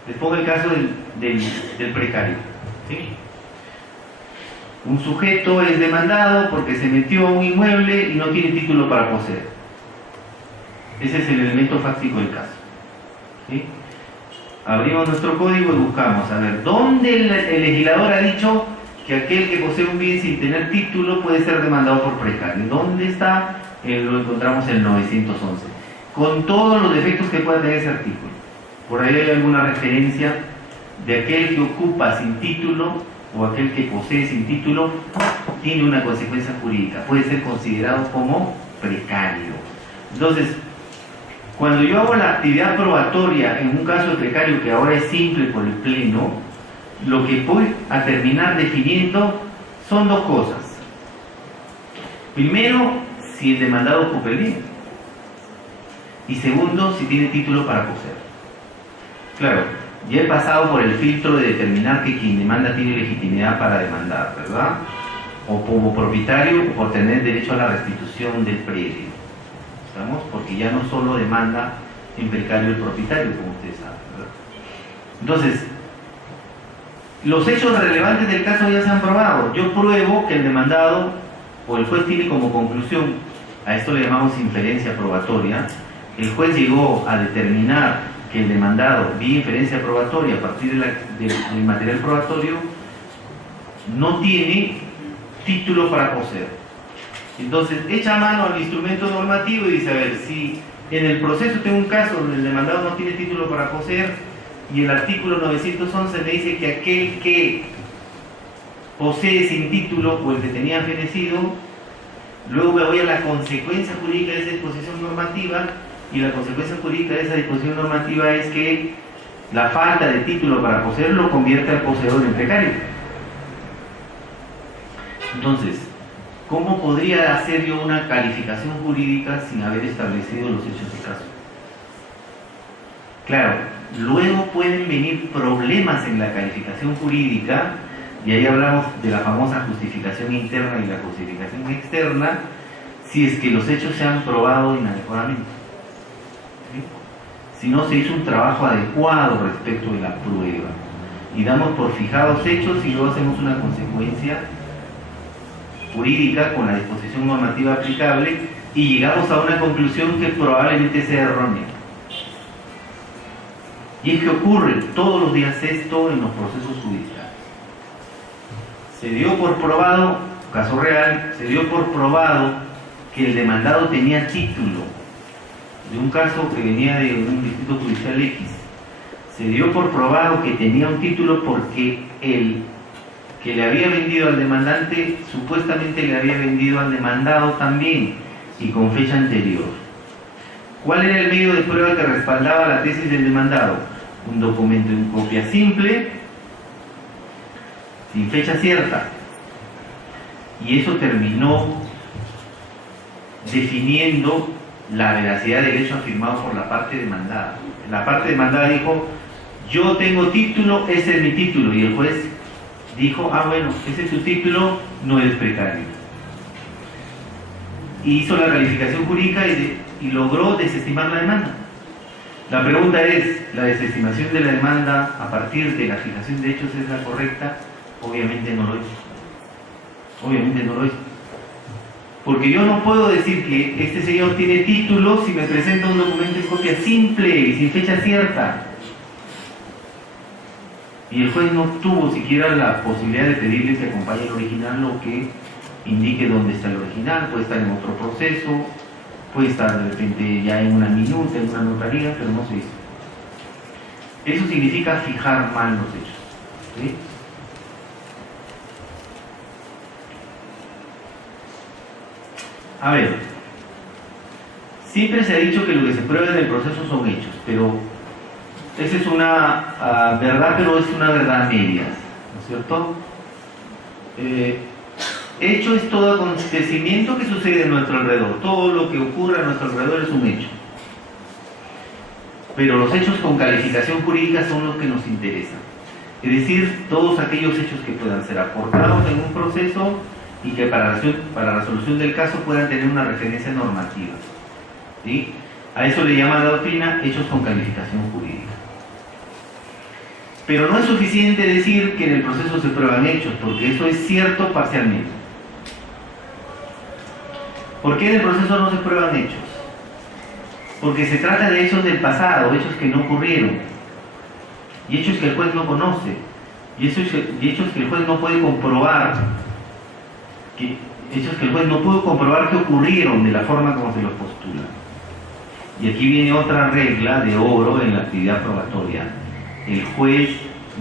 Les pongo el caso del precario, ¿sí? Un sujeto es demandado porque se metió a un inmueble y no tiene título para poseer. Ese es el elemento fáctico del caso. ¿Sí? Abrimos nuestro código y buscamos a ver dónde el legislador ha dicho que aquel que posee un bien sin tener título puede ser demandado por precario. ¿Dónde está? Lo encontramos en el 911, con todos los defectos que pueda tener ese artículo. Por ahí hay alguna referencia de aquel que ocupa sin título o aquel que posee sin título tiene una consecuencia jurídica, puede ser considerado como precario. Entonces, cuando yo hago la actividad probatoria en un caso de precario que ahora es simple por el pleno, lo que voy a terminar definiendo son dos cosas. Primero, si el demandado ocupa el bien. Y segundo, si tiene título para poseer. Claro, ya he pasado por el filtro de determinar que quien demanda tiene legitimidad para demandar, ¿verdad? O como propietario o por tener derecho a la restitución del predio. ¿Estamos? Porque ya no solo demanda en precario el propietario, como ustedes saben, ¿verdad? Entonces, los hechos relevantes del caso ya se han probado. Yo pruebo que el demandado o el juez tiene como conclusión, a esto le llamamos inferencia probatoria, el juez llegó a determinar que el demandado, vía inferencia probatoria a partir del material probatorio, no tiene título para poseer. Entonces echa mano al instrumento normativo y dice, a ver, si en el proceso tengo un caso donde el demandado no tiene título para poseer y el artículo 911 me dice que aquel que posee sin título o el que tenía fenecido, luego me voy a la consecuencia jurídica de esa disposición normativa, y la consecuencia jurídica de esa disposición normativa es que la falta de título para poseer lo convierte al poseedor en precario. Entonces, ¿cómo podría hacer yo una calificación jurídica sin haber establecido los hechos de caso? Claro, luego pueden venir problemas en la calificación jurídica, y ahí hablamos de la famosa justificación interna y la justificación externa, si es que los hechos se han probado inadecuadamente. ¿Sí? Si no se hizo un trabajo adecuado respecto de la prueba, y damos por fijados hechos y luego hacemos una consecuencia jurídica con la disposición normativa aplicable y llegamos a una conclusión que probablemente sea errónea. Y es que ocurre todos los días esto en los procesos judiciales. Se dio por probado, caso real, se dio por probado que el demandado tenía título de un caso que venía de un distrito judicial X. Se dio por probado que tenía un título porque el que le había vendido al demandante supuestamente le había vendido al demandado también y con fecha anterior. ¿Cuál era el medio de prueba que respaldaba la tesis del demandado? Un documento en copia simple, sin fecha cierta. Y eso terminó definiendo la veracidad del hecho afirmado por la parte demandada. La parte demandada dijo, yo tengo título, ese es mi título, y el juez dijo, ah bueno, ese es su título, no es precario. Y hizo la calificación jurídica y logró desestimar la demanda. La pregunta es, ¿la desestimación de la demanda a partir de la fijación de hechos es la correcta? Obviamente no lo es. Obviamente no lo es. Porque yo no puedo decir que este señor tiene título si me presenta un documento en copia simple y sin fecha cierta. Y el juez no tuvo siquiera la posibilidad de pedirle que acompañe el original o que indique dónde está el original. Puede estar en otro proceso, puede estar de repente ya en una minuta, en una notaría, pero no se hizo. Eso significa fijar mal los hechos. ¿Sí? A ver, siempre se ha dicho que lo que se prueba en el proceso son hechos, pero esa es una verdad, pero es una verdad media, ¿no es cierto? Hecho es todo acontecimiento que sucede a nuestro alrededor. Todo lo que ocurre a nuestro alrededor es un hecho. Pero los hechos con calificación jurídica son los que nos interesan. Es decir, todos aquellos hechos que puedan ser aportados en un proceso y que para la resolución del caso puedan tener una referencia normativa. ¿Sí? A eso le llama la doctrina hechos con calificación jurídica. Pero no es suficiente decir que en el proceso se prueban hechos, porque eso es cierto parcialmente. ¿Por qué en el proceso no se prueban hechos? Porque se trata de hechos del pasado, hechos que no ocurrieron, y hechos que el juez no conoce, y hechos que el juez no puede comprobar, hechos que el juez no pudo comprobar que ocurrieron de la forma como se los postula. Y aquí viene otra regla de oro en la actividad probatoria. El juez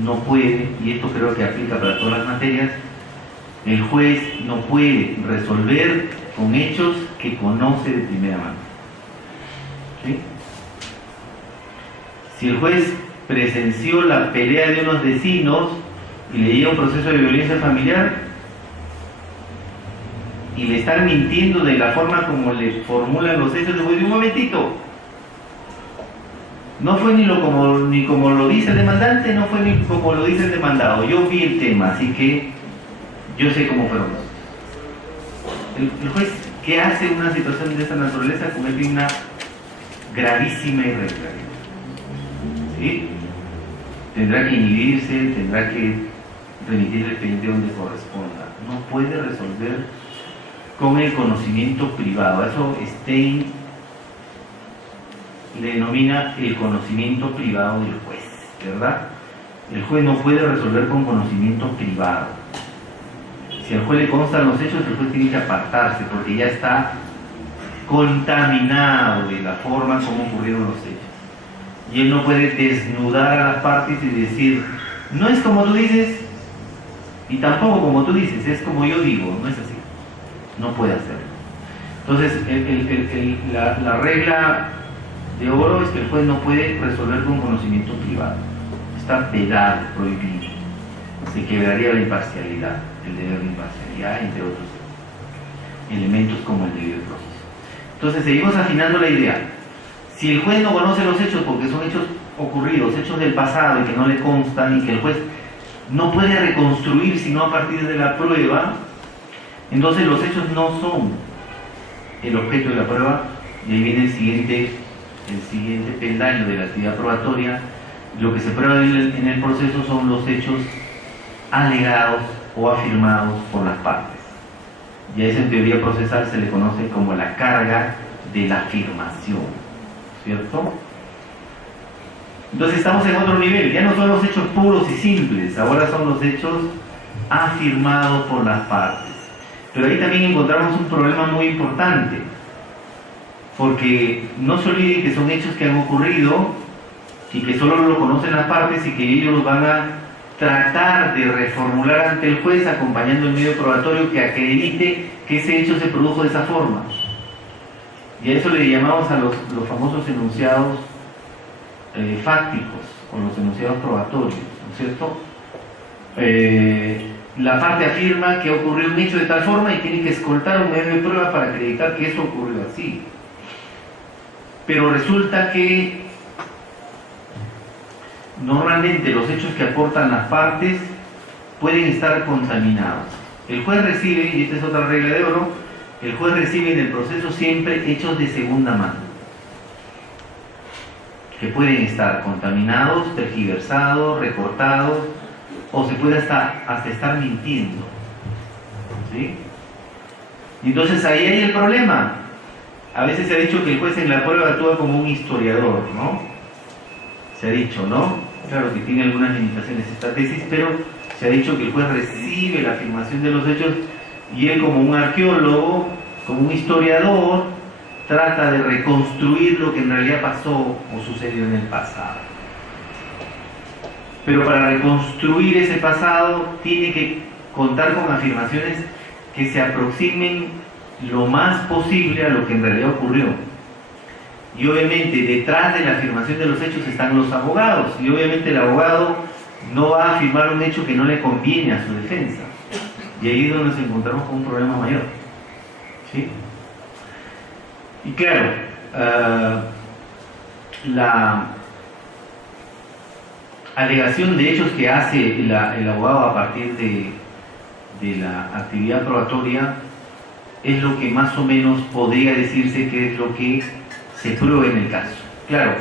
no puede, y esto creo que aplica para todas las materias, el juez no puede resolver con hechos que conoce de primera mano. ¿Sí? Si el juez presenció la pelea de unos vecinos y le llega un proceso de violencia familiar y le están mintiendo de la forma como le formulan los hechos, le voy a decir, un momentito, no fue ni como lo dice el demandante, no fue ni como lo dice el demandado, yo vi el tema, así que yo sé cómo fueron los hechos. El juez que hace una situación de esta naturaleza comete una gravísima irregularidad. ¿Sí? Tendrá que inhibirse, tendrá que remitir el expediente donde corresponda. No puede resolver con el conocimiento privado. Eso Stein le denomina el conocimiento privado del juez, ¿verdad? El juez no puede resolver con conocimiento privado. Si al juez le constan los hechos, el juez tiene que apartarse porque ya está contaminado de la forma como ocurrieron los hechos. Y él no puede desnudar a las partes y decir, no es como tú dices y tampoco como tú dices, es como yo digo, no es así. No puede hacerlo. Entonces, la regla de oro es que el juez no puede resolver con conocimiento privado. Está vedado, prohibido. Se quebraría la imparcialidad, el deber de imparcialidad, entre otros elementos como el debido proceso. Entonces, seguimos afinando la idea. Si el juez no conoce los hechos porque son hechos ocurridos, hechos del pasado y que no le constan y que el juez no puede reconstruir sino a partir de la prueba, entonces los hechos no son el objeto de la prueba y ahí viene el siguiente peldaño de la actividad probatoria. Lo que se prueba en el proceso son los hechos alegados o afirmados por las partes. Y a esa en teoría procesal se le conoce como la carga de la afirmación, ¿cierto? Entonces estamos en otro nivel, ya no son los hechos puros y simples, ahora son los hechos afirmados por las partes. Pero ahí también encontramos un problema muy importante, porque no se olviden que son hechos que han ocurrido y que solo lo conocen las partes y que ellos van a tratar de reformular ante el juez acompañando el medio probatorio que acredite que ese hecho se produjo de esa forma. Y a eso le llamamos a los famosos enunciados fácticos o los enunciados probatorios, ¿no es cierto? La parte afirma que ocurrió un hecho de tal forma y tiene que escoltar un medio de prueba para acreditar que eso ocurrió así. Pero resulta que normalmente los hechos que aportan las partes pueden estar contaminados. El juez recibe, y esta es otra regla de oro, el juez recibe en el proceso siempre hechos de segunda mano, que pueden estar contaminados, tergiversados, recortados, o se puede hasta estar mintiendo. ¿Sí? Y entonces ahí hay el problema. A veces se ha dicho que el juez en la prueba actúa como un historiador, ¿no? Se ha dicho, ¿no? Claro que tiene algunas limitaciones esta tesis, pero se ha dicho que el juez recibe la afirmación de los hechos y él, como un arqueólogo, como un historiador, trata de reconstruir lo que en realidad pasó o sucedió en el pasado. Pero para reconstruir ese pasado tiene que contar con afirmaciones que se aproximen lo más posible a lo que en realidad ocurrió. Y obviamente detrás de la afirmación de los hechos están los abogados, y obviamente el abogado no va a afirmar un hecho que no le conviene a su defensa. Y ahí es donde nos encontramos con un problema mayor. ¿Sí? Y claro, la alegación de hechos que hace el abogado a partir de la actividad probatoria es lo que más o menos podría decirse que es lo que se prueba en el caso. Claro,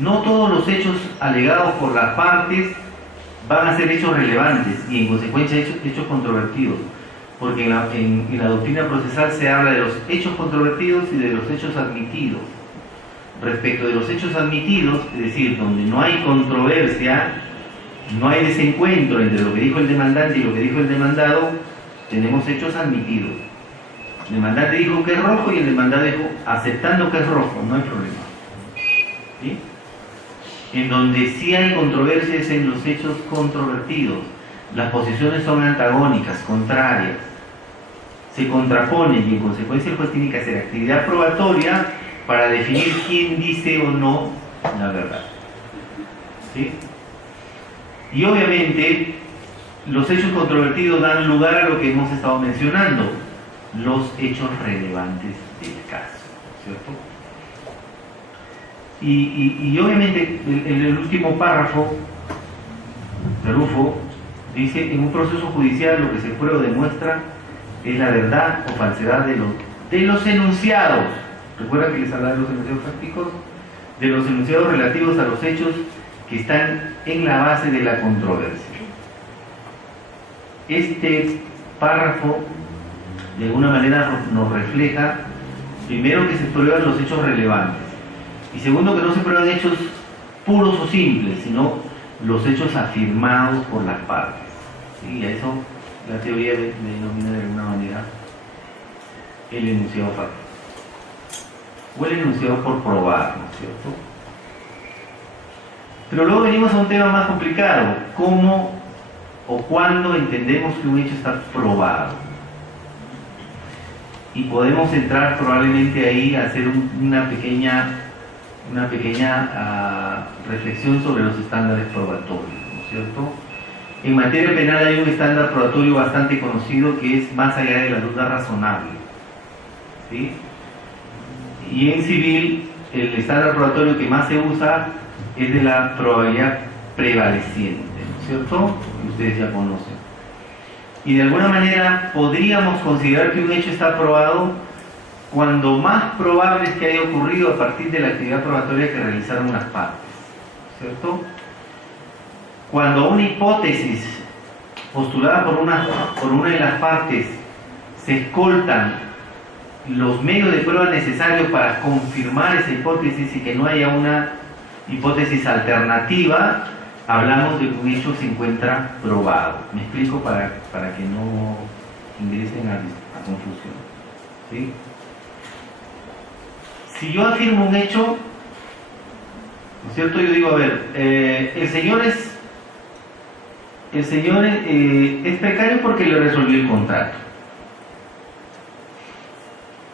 no todos los hechos alegados por las partes van a ser hechos relevantes y en consecuencia hechos controvertidos, porque en la doctrina procesal se habla de los hechos controvertidos y de los hechos admitidos. Respecto de los hechos admitidos, es decir, donde no hay controversia, no hay desencuentro entre lo que dijo el demandante y lo que dijo el demandado, tenemos hechos admitidos. El demandante dijo que es rojo y el demandado dijo aceptando que es rojo, no hay problema. ¿Sí? En donde sí hay controversia es en los hechos controvertidos. Las posiciones son antagónicas, contrarias, se contraponen y en consecuencia el juez tiene que hacer actividad probatoria para definir quién dice o no la verdad. ¿Sí? Y obviamente los hechos controvertidos dan lugar a lo que hemos estado mencionando, los hechos relevantes del caso, ¿cierto? Y obviamente en el último párrafo, Rufo dice: en un proceso judicial lo que se prueba o demuestra es la verdad o falsedad de los enunciados. ¿Recuerdan que les hablaba de los enunciados fácticos? De los enunciados relativos a los hechos que están en la base de la controversia. Este párrafo de alguna manera nos refleja, primero, que se prueban los hechos relevantes, y segundo, que no se prueban hechos puros o simples, sino los hechos afirmados por las partes. ¿Sí? Y a eso la teoría denomina de alguna manera el enunciado fáctico, o el enunciado por probar, ¿no es cierto? Pero luego venimos a un tema más complicado: ¿cómo o cuándo entendemos que un hecho está probado? Y podemos entrar probablemente ahí a hacer una pequeña reflexión sobre los estándares probatorios, ¿no es cierto? En materia penal hay un estándar probatorio bastante conocido que es más allá de la duda razonable, ¿sí? Y en civil el estándar probatorio que más se usa es de la probabilidad prevaleciente, ¿no es cierto? Que ustedes ya conocen. Y de alguna manera podríamos considerar que un hecho está probado cuando más probable es que haya ocurrido a partir de la actividad probatoria que realizaron las partes, ¿cierto? Cuando una hipótesis postulada por una de las partes se escoltan los medios de prueba necesarios para confirmar esa hipótesis y que no haya una hipótesis alternativa, hablamos de que un hecho se encuentra probado. Me explico para que no ingresen a confusión, ¿sí? Si yo afirmo un hecho, ¿no es cierto? Yo digo, a ver, el señor es precario porque le resolvió el contrato.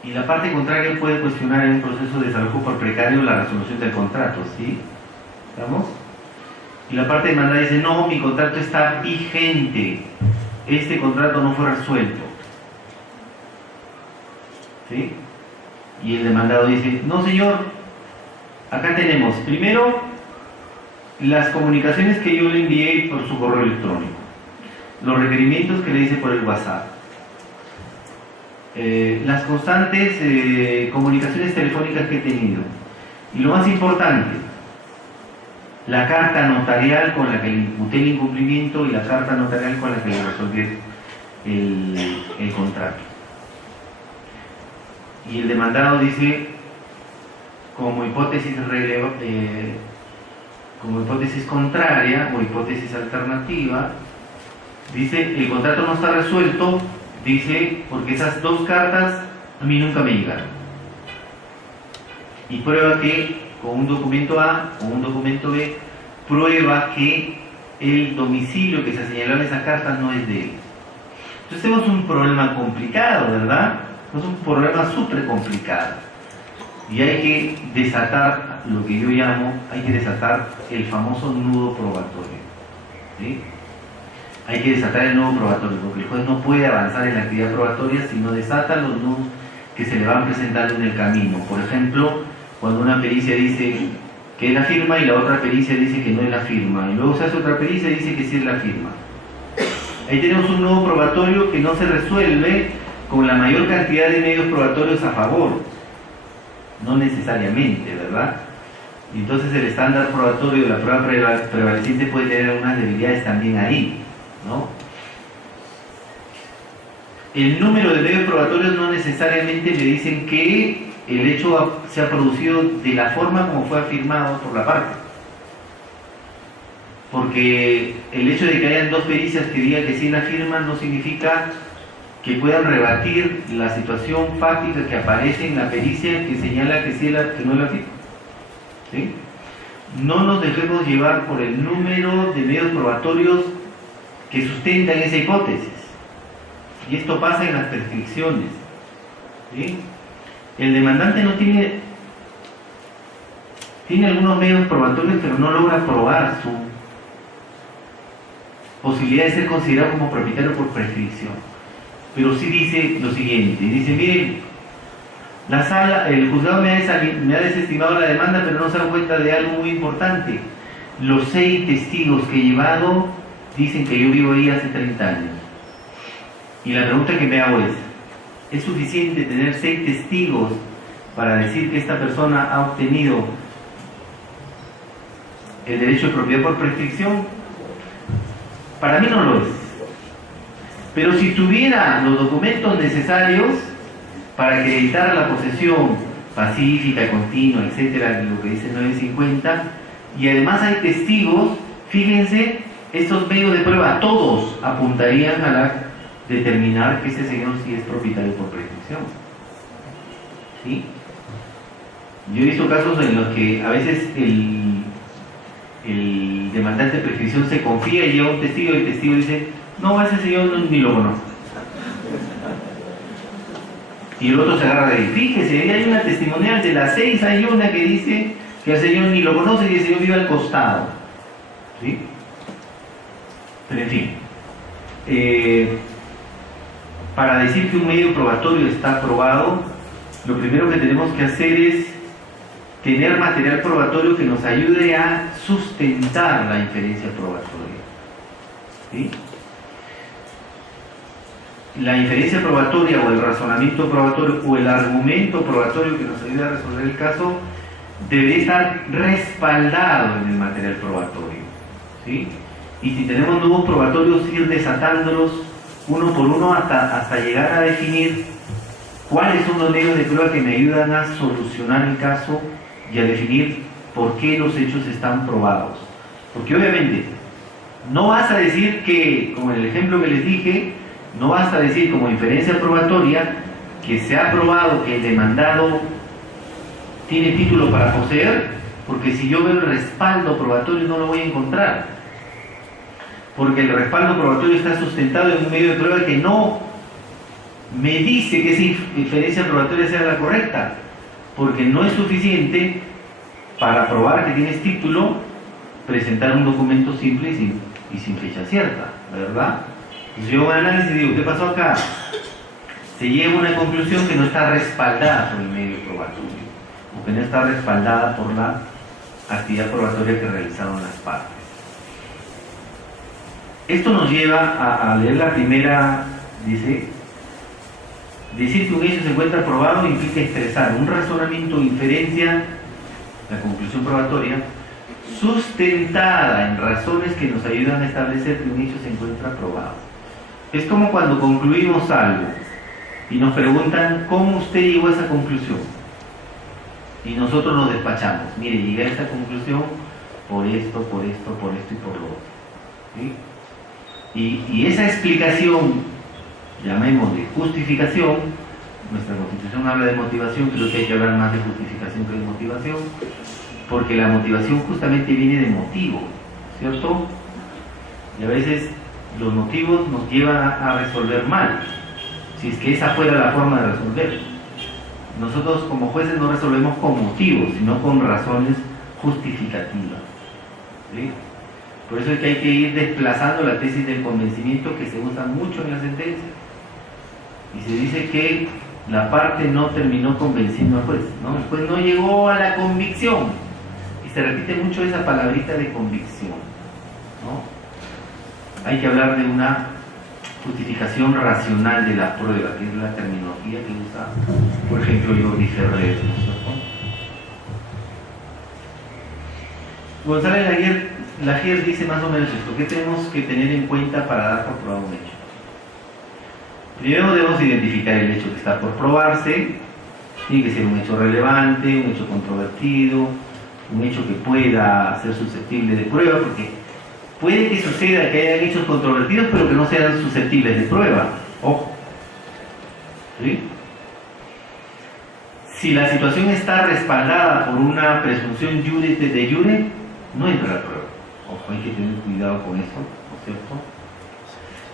Y la parte contraria puede cuestionar en un proceso de desalojo por precario la resolución del contrato, ¿sí? ¿Estamos? Y la parte demandada dice: no, mi contrato está vigente, este contrato no fue resuelto, ¿sí? Y el demandado dice: no, señor, acá tenemos primero las comunicaciones que yo le envié por su correo electrónico, los requerimientos que le hice por el WhatsApp, las constantes comunicaciones telefónicas que he tenido, y lo más importante, la carta notarial con la que le imputé el incumplimiento y la carta notarial con la que le resolví el contrato. Y el demandado dice, como hipótesis contraria o hipótesis alternativa, dice: el contrato no está resuelto, dice, porque esas dos cartas a mí nunca me llegaron. Y prueba que con un documento A o un documento B, prueba que el domicilio que se señaló en esas cartas no es de él. Entonces tenemos un problema complicado, ¿verdad? Es un problema súper complicado. Y hay que desatar lo que yo llamo, el famoso nudo probatorio, ¿sí? Hay que desatar el nudo probatorio, porque el juez no puede avanzar en la actividad probatoria si no desata los nudos que se le van presentando en el camino. Por ejemplo, cuando una pericia dice que es la firma y la otra pericia dice que no es la firma, y luego se hace otra pericia y dice que sí es la firma. Ahí tenemos un nudo probatorio que no se resuelve con la mayor cantidad de medios probatorios a favor. No necesariamente, ¿verdad? Y entonces el estándar probatorio de la prueba prevaleciente puede tener algunas debilidades también ahí, ¿no? El número de medios probatorios no necesariamente le dicen que el hecho se ha producido de la forma como fue afirmado por la parte. Porque el hecho de que hayan dos pericias que digan que sí la afirman no significa que puedan rebatir la situación fáctica que aparece en la pericia que señala que sí que no la afirma. ¿Sí? No nos dejemos llevar por el número de medios probatorios que sustentan esa hipótesis. Y esto pasa en las prescripciones. ¿Sí? El demandante no tiene algunos medios probatorios, pero no logra probar su posibilidad de ser considerado como propietario por prescripción. Pero sí dice lo siguiente, dice, miren, el juzgado me ha desestimado la demanda, pero no se dan cuenta de algo muy importante. Los 6 testigos que he llevado dicen que yo vivo ahí hace 30 años. Y la pregunta que me hago ¿es suficiente tener 6 testigos para decir que esta persona ha obtenido el derecho de propiedad por prescripción? Para mí no lo es. Pero si tuviera los documentos necesarios para acreditar la posesión pacífica, continua, etcétera, lo que dice 950, y además hay testigos, fíjense, estos medios de prueba todos apuntarían a determinar que ese señor sí es propietario por prescripción. ¿Sí? Yo he visto casos en los que a veces el demandante de prescripción se confía y lleva un testigo y el testigo dice, no, a ese señor ni lo conozco. Y el otro se agarra de ahí. Fíjese, ahí hay una testimonial de las 6, hay una que dice que el señor ni lo conoce y el señor vive al costado. ¿Sí? Pero en fin, para decir que un medio probatorio está aprobado, lo primero que tenemos que hacer es tener material probatorio que nos ayude a sustentar la inferencia probatoria. ¿Sí? La inferencia probatoria o el razonamiento probatorio o el argumento probatorio que nos ayude a resolver el caso debería estar respaldado en el material probatorio. ¿Sí? Y si tenemos nuevos probatorios, ir desatándolos uno por uno hasta llegar a definir cuáles son los medios de prueba que me ayudan a solucionar el caso y a definir por qué los hechos están probados. Porque obviamente no vas a decir que, como en el ejemplo que les dije, no basta decir como inferencia probatoria que se ha probado que el demandado tiene título para poseer, porque si yo veo el respaldo probatorio no lo voy a encontrar. Porque el respaldo probatorio está sustentado en un medio de prueba que no me dice que esa inferencia probatoria sea la correcta, porque no es suficiente para probar que tienes título presentar un documento simple y sin fecha cierta, ¿verdad? Entonces yo hago un análisis y digo, ¿qué pasó acá? Se llega a una conclusión que no está respaldada por el medio probatorio, o que no está respaldada por la actividad probatoria que realizaron las partes. Esto nos lleva a leer la primera, dice, decir que un hecho se encuentra probado implica expresar un razonamiento o inferencia, la conclusión probatoria, sustentada en razones que nos ayudan a establecer que un hecho se encuentra probado. Es como cuando concluimos algo y nos preguntan cómo usted llegó a esa conclusión. Y nosotros nos despachamos. Mire, llegué a esa conclusión por esto, por esto, por esto y por lo otro. ¿Sí? Y esa explicación, llamémosle justificación, nuestra Constitución habla de motivación, creo que hay que hablar más de justificación que de motivación, porque la motivación justamente viene de motivo, ¿cierto? Y a veces los motivos nos llevan a resolver mal, si es que esa fuera la forma de resolver. Nosotros como jueces no resolvemos con motivos, sino con razones justificativas. ¿Sí? Por eso es que hay que ir desplazando la tesis del convencimiento que se usa mucho en la sentencia. Y se dice que la parte no terminó convenciendo al juez, ¿no? El juez no llegó a la convicción. Y se repite mucho esa palabrita de convicción, ¿no? Hay que hablar de una justificación racional de la prueba, que es la terminología que usa, por ejemplo, Jordi Ferrer, ¿no? González Laguerre dice más o menos esto. ¿Qué tenemos que tener en cuenta para dar por probado un hecho? Primero debemos identificar el hecho que está por probarse. Tiene que ser un hecho relevante, un hecho controvertido, un hecho que pueda ser susceptible de prueba, porque puede que suceda que hayan hechos controvertidos, pero que no sean susceptibles de prueba. Ojo. ¿Sí? Si la situación está respaldada por una presunción de jure, no entra la prueba. Ojo, hay que tener cuidado con eso, ¿no es cierto?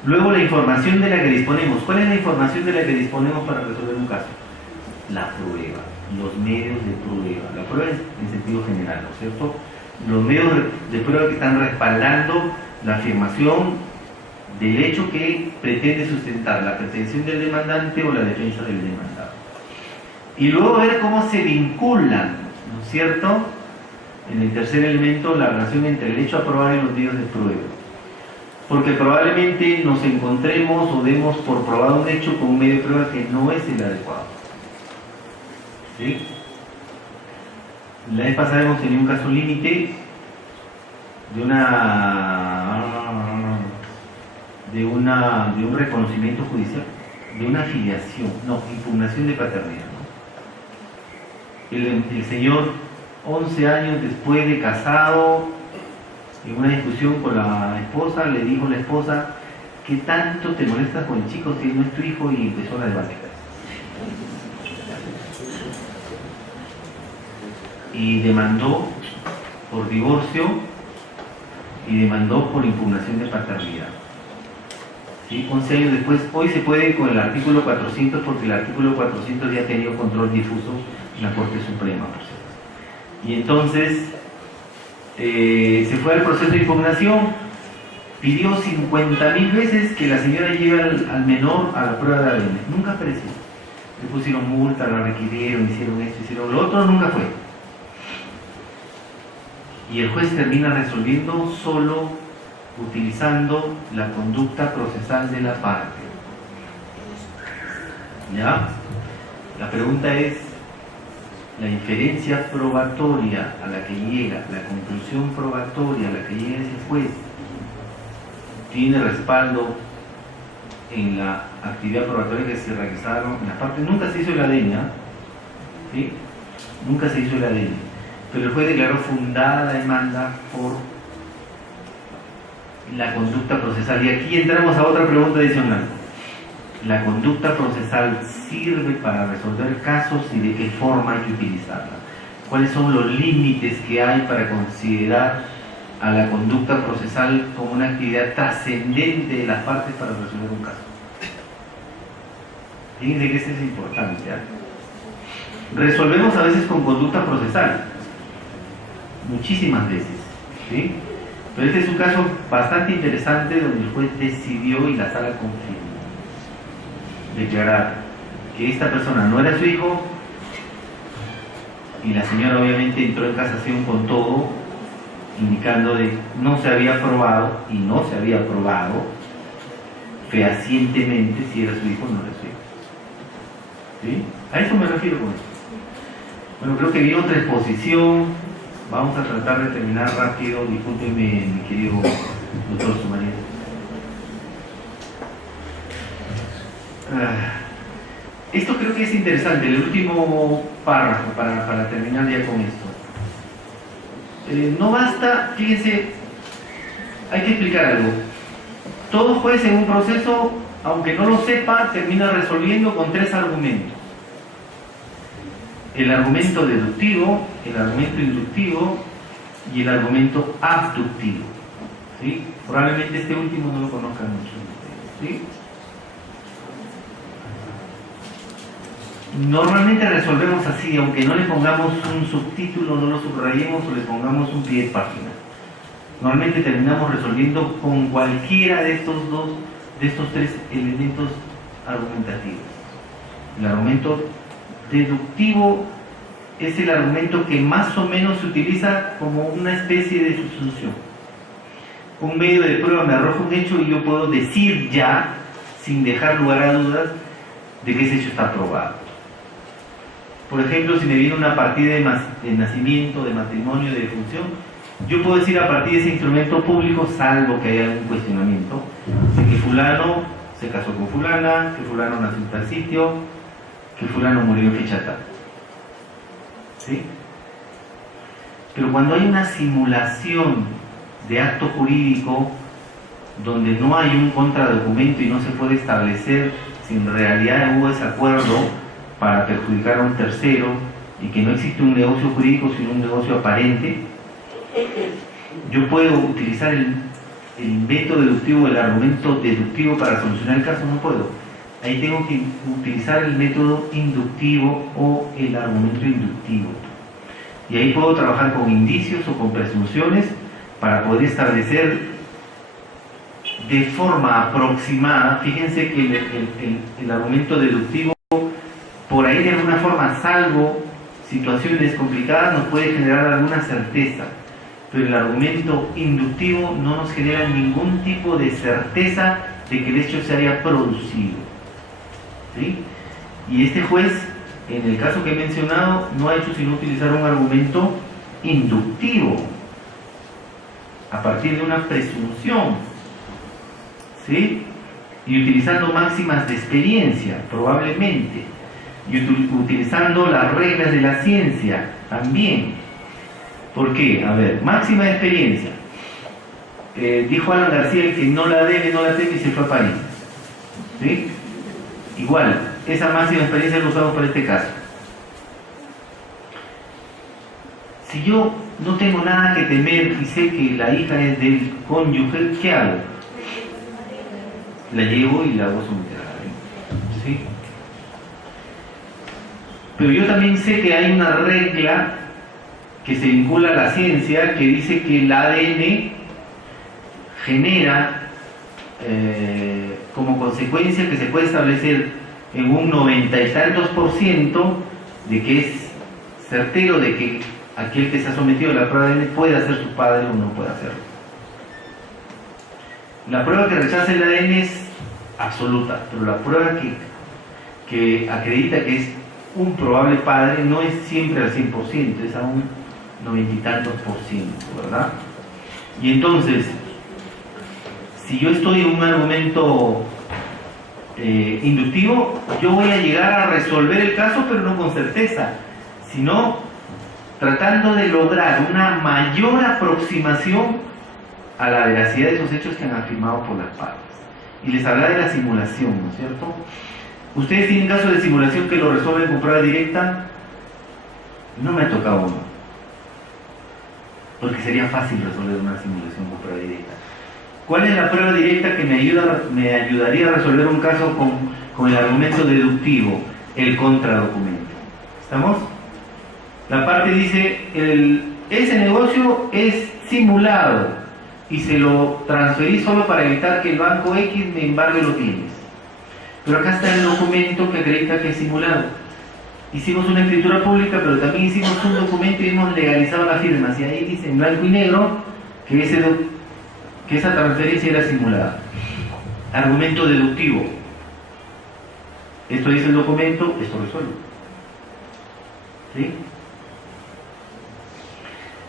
Luego, la información de la que disponemos. ¿Cuál es la información de la que disponemos para resolver un caso? La prueba, los medios de prueba. La prueba es en sentido general, ¿no es cierto? Los medios de prueba que están respaldando la afirmación del hecho que pretende sustentar la pretensión del demandante o la defensa del demandado. Y luego ver cómo se vinculan, ¿no es cierto?, en el tercer elemento, la relación entre el hecho a probar y los medios de prueba. Porque probablemente nos encontremos o demos por probado un hecho con un medio de prueba que no es el adecuado. ¿Sí? La vez pasada hemos tenido un caso límite de un reconocimiento judicial, de una afiliación, impugnación de paternidad, ¿no? El señor, 11 años después de casado, en una discusión con la esposa, le dijo a la esposa: ¿qué tanto te molestas con el chico si no es tu hijo? Y empezó la debate. Y demandó por divorcio y demandó por impugnación de paternidad. ¿Sí? 11 años después, hoy se puede con el artículo 400, porque el artículo 400 ya ha tenido control difuso en la Corte Suprema, por cierto. Y entonces se fue al proceso de impugnación, pidió 50.000 veces que la señora lleve al menor a la prueba de ADN. Nunca apareció. Le pusieron multa, la requirieron, hicieron esto, hicieron lo otro, nunca fue. Y el juez termina resolviendo solo utilizando la conducta procesal de la parte. ¿Ya? La pregunta es: la inferencia probatoria a la que llega, la conclusión probatoria a la que llega ese juez, ¿tiene respaldo en la actividad probatoria que se realizaron en la parte? Nunca se hizo el ADN, ¿sí? Nunca se hizo el ADN. Pero el juez declaró fundada la demanda por la conducta procesal. Y aquí entramos a otra pregunta adicional. ¿La conducta procesal sirve para resolver casos y de qué forma hay que utilizarla? ¿Cuáles son los límites que hay para considerar a la conducta procesal como una actividad trascendente de las partes para resolver un caso? Fíjense que eso es importante, ¿eh? Resolvemos a veces con conducta procesal, muchísimas veces, ¿sí? Pero este es un caso bastante interesante donde el juez decidió y la sala confirmó declarar que esta persona no era su hijo, y la señora obviamente entró en casación con todo, indicando de no se había probado, y no se había probado fehacientemente si era su hijo o no era su hijo. ¿Sí? A eso me refiero con esto. Bueno, creo que viene otra exposición. Vamos a tratar de terminar rápido. Discúlpeme, mi querido doctor Sumaría. Esto creo que es interesante, el último párrafo para terminar ya con esto. No basta, fíjense, hay que explicar algo. Todo juez en un proceso, aunque no lo sepa, termina resolviendo con 3 argumentos: el argumento deductivo, el argumento inductivo y el argumento abductivo. ¿Sí? Probablemente este último no lo conozcan muchos de ustedes. ¿Sí? Normalmente resolvemos así, aunque no le pongamos un subtítulo, no lo subrayemos o le pongamos un pie de página. Normalmente terminamos resolviendo con cualquiera de estos 3 elementos argumentativos. El argumento deductivo es el argumento que más o menos se utiliza como una especie de subsunción. Un medio de prueba me arroja un hecho y yo puedo decir ya, sin dejar lugar a dudas, de que ese hecho está probado. Por ejemplo, si me viene una partida de nacimiento, de matrimonio, de defunción, yo puedo decir a partir de ese instrumento público, salvo que haya algún cuestionamiento, de que fulano se casó con fulana, que fulano nació en tal sitio, que fulano murió en fecha tal. ¿Sí? Pero cuando hay una simulación de acto jurídico donde no hay un contradocumento y no se puede establecer si en realidad hubo ese acuerdo para perjudicar a un tercero y que no existe un negocio jurídico sino un negocio aparente, yo puedo utilizar el método deductivo, el argumento deductivo para solucionar el caso. No puedo. Ahí tengo que utilizar el método inductivo o el argumento inductivo. Y ahí puedo trabajar con indicios o con presunciones para poder establecer de forma aproximada. Fíjense que el argumento deductivo, por ahí de alguna forma, salvo situaciones complicadas, nos puede generar alguna certeza, pero el argumento inductivo no nos genera ningún tipo de certeza de que el hecho se haya producido. ¿Sí? Y este juez, en el caso que he mencionado, no ha hecho sino utilizar un argumento inductivo a partir de una presunción, ¿sí? Y utilizando máximas de experiencia, probablemente, y utilizando las reglas de la ciencia también. ¿Por qué? A ver, máxima de experiencia. Dijo Alan García, el que no la debe, no la teme, y se fue a París. ¿Sí? Igual, esa máxima de experiencia la usamos para este caso. Si yo no tengo nada que temer y sé que la hija es del cónyuge, ¿qué hago? La llevo y la hago someter a la ley. ¿Sí? Pero yo también sé que hay una regla que se vincula a la ciencia que dice que el ADN genera como consecuencia que se puede establecer en un 90 y tantos % de que es certero de que aquel que se ha sometido a la prueba de ADN puede ser su padre o no puede hacerlo. La prueba que rechaza el ADN es absoluta, pero la prueba que acredita que es un probable padre no es siempre al 100%, es a un 90 y tantos %, ¿verdad? Y entonces, si yo estoy en un argumento inductivo, yo voy a llegar a resolver el caso, pero no con certeza, sino tratando de lograr una mayor aproximación a la veracidad de esos hechos que han afirmado por las partes. Y les hablaba de la simulación, ¿no es cierto? ¿Ustedes tienen casos de simulación que lo resuelven con prueba directa? No me ha tocado uno, porque sería fácil resolver una simulación con prueba directa. ¿Cuál es la prueba directa que me ayudaría a resolver un caso con el argumento deductivo? El contradocumento. ¿Estamos? La parte dice, ese negocio es simulado y se lo transferí solo para evitar que el banco X me embargue los bienes. Pero acá está el documento que acredita que es simulado. Hicimos una escritura pública, pero también hicimos un documento y hemos legalizado las firmas. Y ahí dice en blanco y negro que esa transferencia era simulada. Argumento deductivo. Esto dice el documento, esto resuelve. ¿Sí?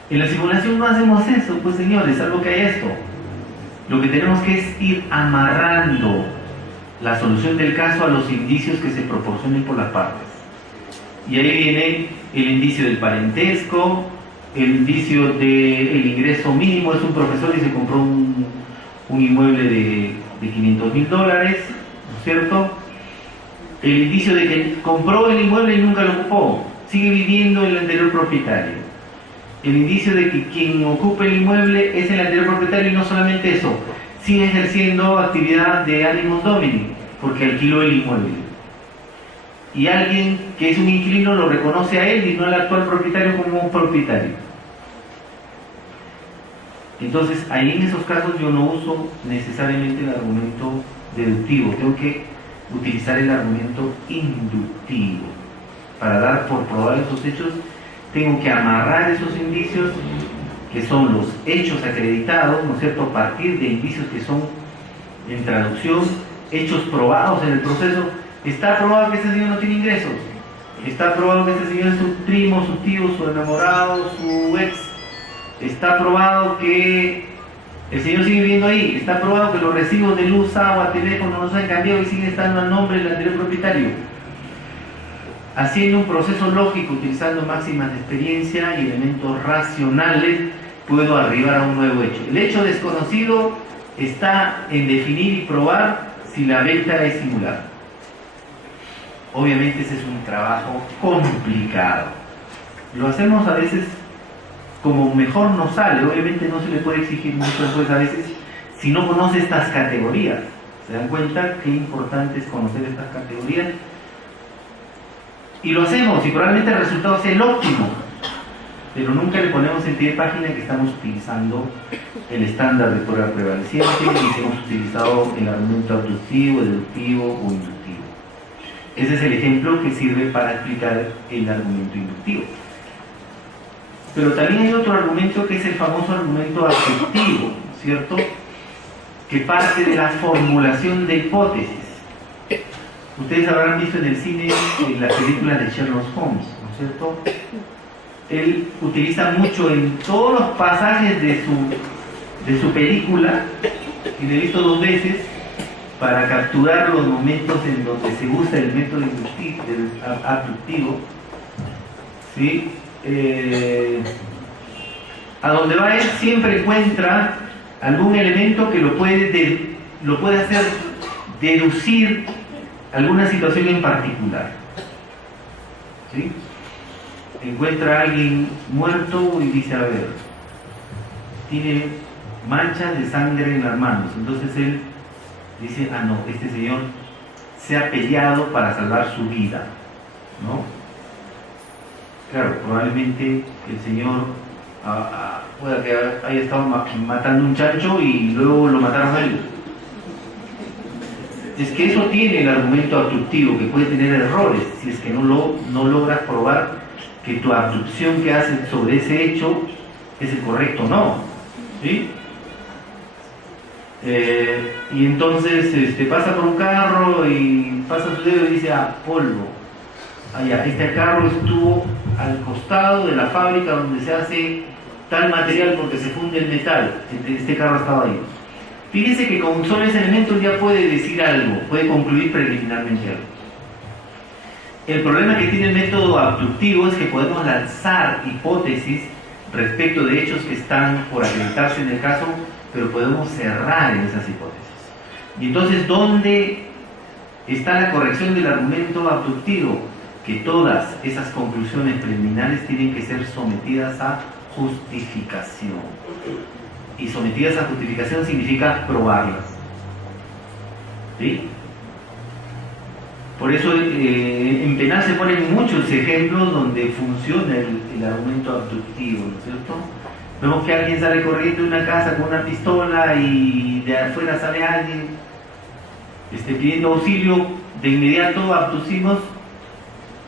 En la simulación no hacemos eso, pues señores, salvo que haya esto. Lo que tenemos que es ir amarrando la solución del caso a los indicios que se proporcionen por las partes. Y ahí viene el indicio del parentesco, el indicio del ingreso mínimo. Es un profesor y se compró un inmueble de $500,000, ¿no es cierto? El indicio de que compró el inmueble y nunca lo ocupó, sigue viviendo el anterior propietario. El indicio de que quien ocupa el inmueble es el anterior propietario, y no solamente eso, sigue ejerciendo actividad de animus domini, porque alquiló el inmueble. Y alguien que es un inquilino lo reconoce a él y no al actual propietario como un propietario. Entonces, ahí en esos casos yo no uso necesariamente el argumento deductivo, tengo que utilizar el argumento inductivo. Para dar por probables esos hechos, tengo que amarrar esos indicios, que son los hechos acreditados, ¿no es cierto?, a partir de indicios que son, en traducción, hechos probados en el proceso. Está probado que ese señor no tiene ingresos, está probado que ese señor es su primo, su tío, su enamorado, su ex, está probado que el señor sigue viviendo ahí, está probado que los recibos de luz, agua, teléfono no se han cambiado y siguen estando a nombre del anterior propietario. Haciendo un proceso lógico, utilizando máximas de experiencia y elementos racionales, puedo arribar a un nuevo hecho. El hecho desconocido está en definir y probar si la venta es singular. Obviamente ese es un trabajo complicado. Lo hacemos a veces como mejor nos sale. Obviamente no se le puede exigir mucho después a veces si no conoce estas categorías. ¿Se dan cuenta qué importante es conocer estas categorías? Y lo hacemos y probablemente el resultado sea el óptimo, pero nunca le ponemos en pie de página que estamos utilizando el estándar de prueba prevaleciente y que hemos utilizado el argumento abductivo, deductivo o inductivo. Ese es el ejemplo que sirve para explicar el argumento inductivo. Pero también hay otro argumento que es el famoso argumento afectivo, ¿cierto? Que parte de la formulación de hipótesis. Ustedes habrán visto en el cine en las películas de Sherlock Holmes, ¿no es cierto? Él utiliza mucho en todos los pasajes de su película, y lo he visto 2 veces, para capturar los momentos en donde se usa el método abductivo, ¿sí? A donde va él siempre encuentra algún elemento que lo puede hacer deducir alguna situación en particular, ¿sí? Encuentra a alguien muerto y dice, a ver, tiene manchas de sangre en las manos. Entonces él dice, ah no, este señor se ha peleado para salvar su vida, ¿no? Claro, probablemente el señor pueda que haya estado matando un chancho y luego lo mataron a él. Es que eso tiene el argumento abductivo, que puede tener errores si es que no logras probar que tu abducción que haces sobre ese hecho es el correcto o no, ¿sí? Y entonces pasa por un carro y pasa su dedo y dice, polvo. Este carro estuvo al costado de la fábrica donde se hace tal material porque se funde el metal. Este carro estaba ahí. Fíjense que con solo ese elemento ya puede decir algo, puede concluir preliminarmente algo. El problema que tiene el método abductivo es que podemos lanzar hipótesis respecto de hechos que están por acreditarse en el caso, pero podemos cerrar en esas hipótesis. Y entonces, ¿dónde está la corrección del argumento abductivo? Que todas esas conclusiones preliminares tienen que ser sometidas a justificación. Y sometidas a justificación significa probarlas, ¿sí? Por eso en penal se ponen muchos ejemplos donde funciona el argumento abductivo, ¿no es cierto? Vemos que alguien sale corriendo de una casa con una pistola y de afuera sale alguien pidiendo auxilio. De inmediato abducimos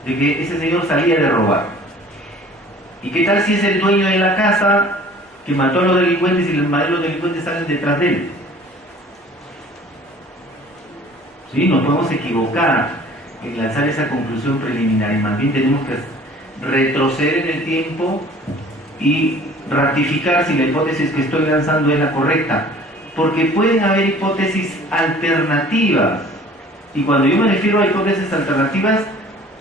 de que ese señor salía de robar. ¿Y qué tal si es el dueño de la casa que mató a los delincuentes y los delincuentes salen detrás de él? ¿Sí? Nos podemos equivocar en lanzar esa conclusión preliminar y más bien tenemos que retroceder en el tiempo y ratificar si la hipótesis que estoy lanzando es la correcta, porque pueden haber hipótesis alternativas, y cuando yo me refiero a hipótesis alternativas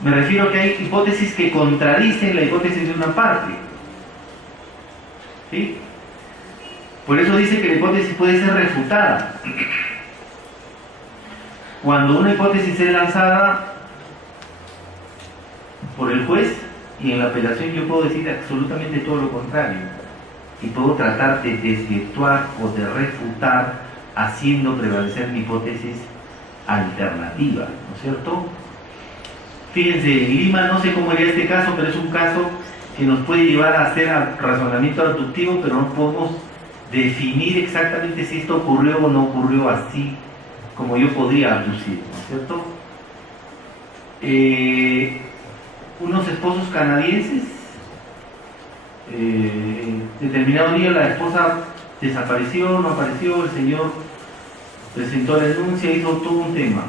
me refiero a que hay hipótesis que contradicen la hipótesis de una parte, ¿sí? Por eso dice que la hipótesis puede ser refutada. Cuando una hipótesis es lanzada por el juez y en la apelación yo puedo decir absolutamente todo lo contrario y puedo tratar de desvirtuar o de refutar haciendo prevalecer mi hipótesis alternativa, ¿no es cierto? Fíjense, en Lima no sé cómo era este caso, pero es un caso que nos puede llevar a hacer razonamiento abductivo, pero no podemos definir exactamente si esto ocurrió o no ocurrió así como yo podría abducir, ¿no es cierto? Unos esposos canadienses, determinado día la esposa desapareció, no apareció, el señor presentó la denuncia, hizo todo un tema,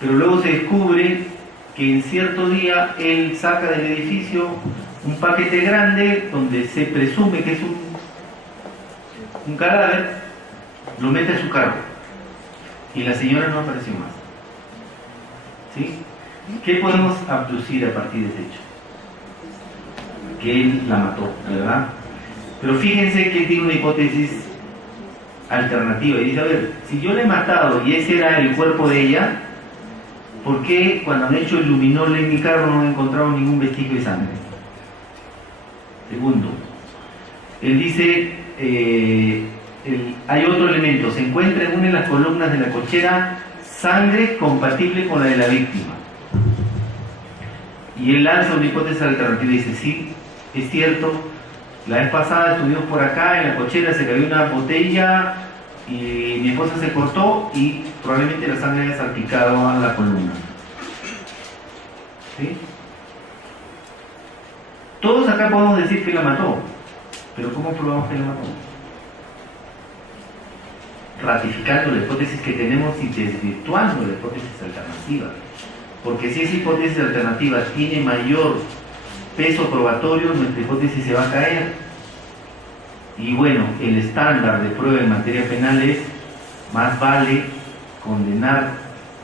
pero luego se descubre que en cierto día él saca del edificio un paquete grande donde se presume que es un cadáver, lo mete a su carro y la señora no apareció más. ¿Sí? ¿Qué podemos abducir a partir de ese hecho? Que él la mató, ¿verdad? Pero fíjense que tiene una hipótesis alternativa y dice, a ver, si yo le he matado y ese era el cuerpo de ella, ¿por qué cuando han hecho el luminol en mi carro no han encontrado ningún vestigio de sangre? Segundo, él dice, hay otro elemento, se encuentra en una de las columnas de la cochera sangre compatible con la de la víctima. Y él lanza una hipótesis alternativa y dice, sí, es cierto, la vez pasada estuvimos por acá, en la cochera se cayó una botella y mi esposa se cortó y probablemente la sangre haya salpicado a la columna. ¿Sí? Todos acá podemos decir que la mató, pero ¿cómo probamos que la mató? Ratificando la hipótesis que tenemos y desvirtuando la hipótesis alternativa. Porque si esa hipótesis alternativa tiene mayor peso probatorio, nuestra hipótesis se va a caer. Y bueno, el estándar de prueba en materia penal es más vale condenar,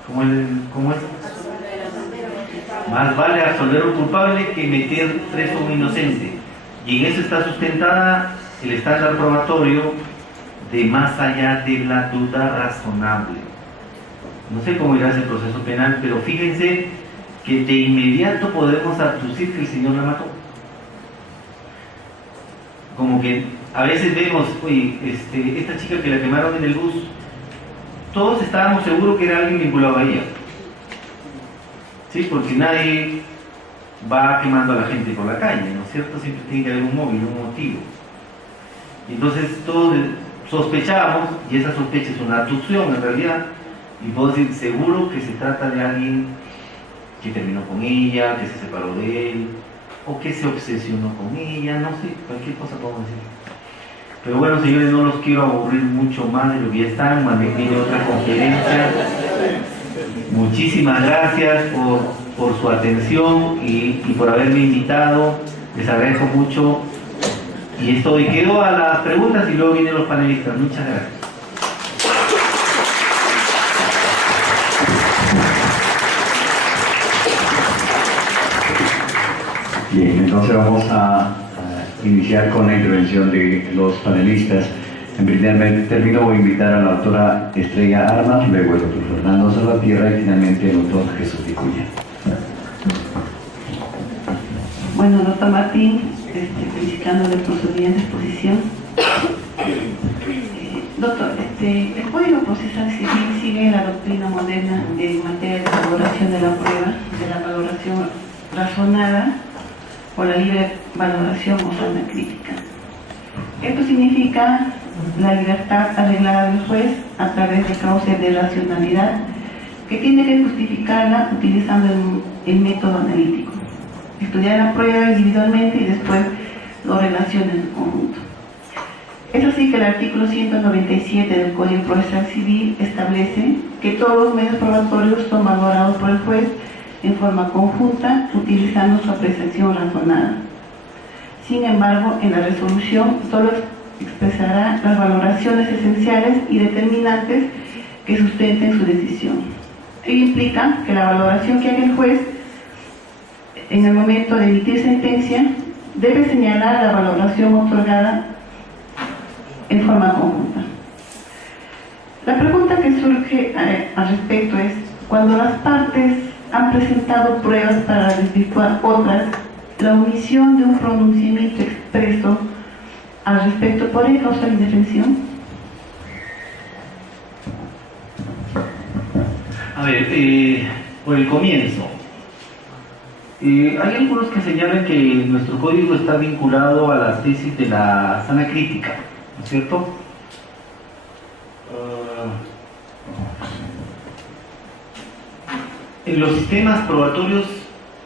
¿cómo es? Más vale absolver a un culpable que meter preso a un inocente. Y en eso está sustentada el estándar probatorio de más allá de la duda razonable. No sé cómo irá ese proceso penal, pero fíjense que de inmediato podemos abducir que el señor la mató. Como que a veces vemos, oye, esta chica que la quemaron en el bus, todos estábamos seguros que era alguien vinculado a ella. ¿Sí? Porque nadie va quemando a la gente por la calle, ¿no es cierto? Siempre tiene que haber un móvil, un motivo. Entonces todos sospechábamos, y esa sospecha es una abducción en realidad, y puedo decir seguro que se trata de alguien que terminó con ella, que se separó de él, o que se obsesionó con ella, no sé, cualquier cosa podemos decir. Pero bueno, señores, no los quiero aburrir mucho más de lo que ya están, más bien tiene otra conferencia. Muchísimas gracias por su atención y por haberme invitado, les agradezco mucho. Y quedo a las preguntas y luego vienen los panelistas. Muchas gracias. Bien, entonces vamos a iniciar con la intervención de los panelistas. En primer término voy a invitar a la doctora Estrella Armas, luego el doctor Fernando Salvatierra y finalmente el doctor Jesús Vicuña. Bueno, doctor Martín, felicitándole por su brillante exposición. Doctor, el Código Procesal Civil sigue la doctrina moderna en materia de valoración de la prueba, de la valoración razonada o la libre valoración o sana crítica. Esto significa la libertad arreglada del juez a través de cauces de racionalidad que tiene que justificarla utilizando el método analítico. Estudiar la prueba individualmente y después lo relaciona en conjunto. Es así que el artículo 197 del Código Procesal Civil establece que todos los medios probatorios son valorados por el juez en forma conjunta, utilizando su apreciación razonada. Sin embargo, en la resolución solo expresará las valoraciones esenciales y determinantes que sustenten su decisión. Ello implica que la valoración que haga el juez en el momento de emitir sentencia debe señalar la valoración otorgada en forma conjunta. La pregunta que surge al respecto es, cuando las partes han presentado pruebas para desvirtuar otras, la omisión de un pronunciamiento expreso al respecto puede causar indefensión. A ver, por el comienzo. Hay algunos que señalan que nuestro código está vinculado a la tesis de la sana crítica, ¿no es cierto? En los sistemas probatorios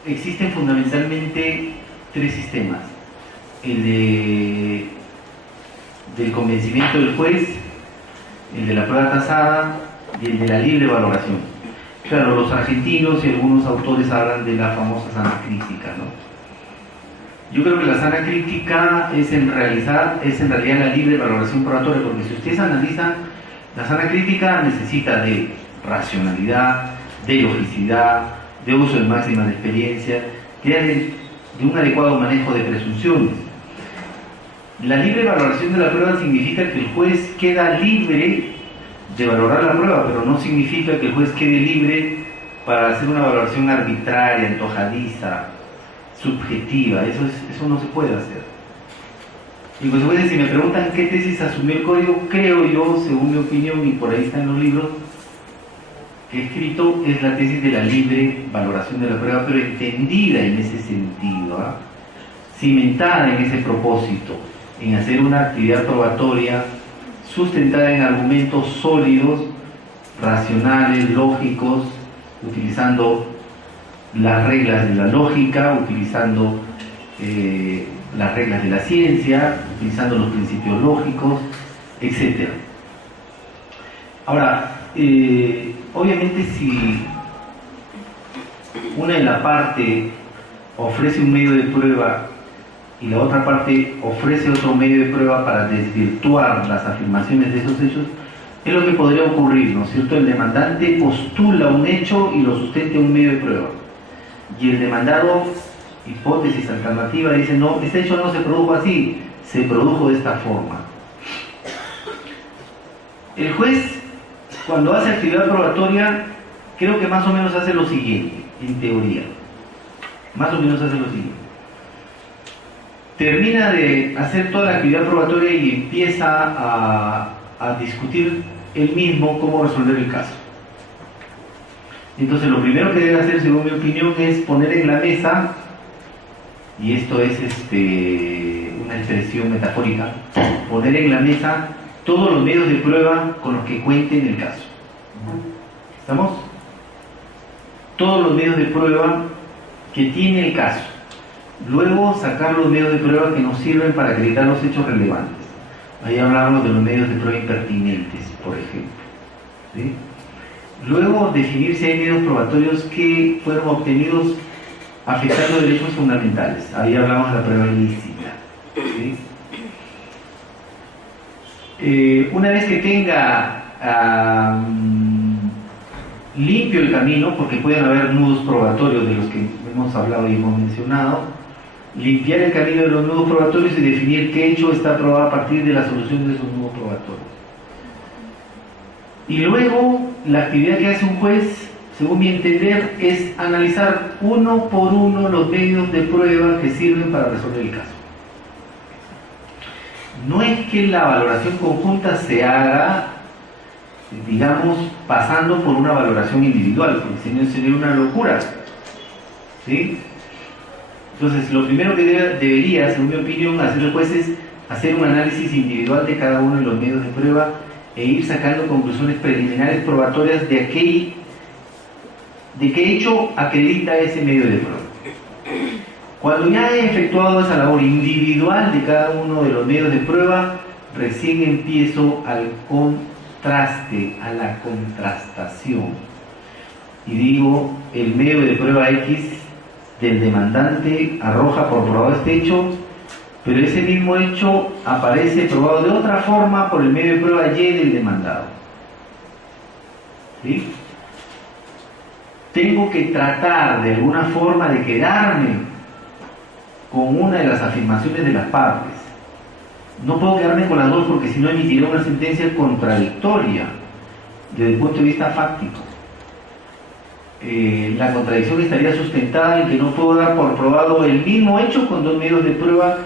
existen fundamentalmente tres sistemas: el del convencimiento del juez, el de la prueba tasada y el de la libre valoración. Claro, los argentinos y algunos autores hablan de la famosa sana crítica, ¿no? Yo creo que la sana crítica es en realidad la libre valoración probatoria, porque si ustedes analizan, la sana crítica necesita de racionalidad, de logicidad, de uso de máximas de experiencia, de un adecuado manejo de presunciones. La libre valoración de la prueba significa que el juez queda libre de valorar la prueba, pero no significa que el juez quede libre para hacer una valoración arbitraria, antojadiza, subjetiva. Eso no se puede hacer. Y pues, si me preguntan qué tesis asumió el código, creo yo, según mi opinión, y por ahí está en los libros que he escrito, es la tesis de la libre valoración de la prueba, pero entendida en ese sentido, cimentada en ese propósito, en hacer una actividad probatoria sustentada en argumentos sólidos, racionales, lógicos, utilizando las reglas de la lógica, utilizando las reglas de la ciencia, utilizando los principios lógicos, etc. Ahora, obviamente si una de la parte ofrece un medio de prueba y la otra parte ofrece otro medio de prueba para desvirtuar las afirmaciones de esos hechos, es lo que podría ocurrir, ¿no es cierto? El demandante postula un hecho y lo sustenta un medio de prueba, y el demandado, hipótesis alternativa, dice: no, este hecho no se produjo así, se produjo de esta forma. El juez, cuando hace actividad probatoria, creo que más o menos hace lo siguiente, en teoría. Más o menos hace lo siguiente. Termina de hacer toda la actividad probatoria y empieza a discutir él mismo cómo resolver el caso. Entonces, lo primero que debe hacer, según mi opinión, es poner en la mesa, y esto es una expresión metafórica, poner en la mesa todos los medios de prueba con los que cuente en el caso. ¿Estamos? Todos los medios de prueba que tiene el caso. Luego sacar los medios de prueba que nos sirven para acreditar los hechos relevantes. Ahí hablamos de los medios de prueba impertinentes, por ejemplo. ¿Sí? Luego definir si hay medios probatorios que fueron obtenidos afectando derechos fundamentales. Ahí hablamos de la prueba ilícita. ¿Sí? Una vez que tenga limpio el camino, porque pueden haber nudos probatorios de los que hemos hablado y hemos mencionado, limpiar el camino de los nudos probatorios y definir qué hecho está probado a partir de la solución de esos nudos probatorios. Y luego, la actividad que hace un juez, según mi entender, es analizar uno por uno los medios de prueba que sirven para resolver el caso. No es que la valoración conjunta se haga, digamos, pasando por una valoración individual, porque si no sería una locura. ¿Sí? Entonces, lo primero que debería, según mi opinión, hacer el juez es hacer un análisis individual de cada uno de los medios de prueba e ir sacando conclusiones preliminares probatorias de qué hecho acredita ese medio de prueba. Cuando ya he efectuado esa labor individual de cada uno de los medios de prueba, recién empiezo al contraste, a la contrastación. Y digo, el medio de prueba X del demandante arroja por probado este hecho, pero ese mismo hecho aparece probado de otra forma por el medio de prueba Y del demandado. ¿Sí? Tengo que tratar de alguna forma de quedarme con una de las afirmaciones de las partes. No puedo quedarme con las dos porque si no emitiré una sentencia contradictoria desde el punto de vista fáctico. La contradicción estaría sustentada en que no puedo dar por probado el mismo hecho con dos medios de prueba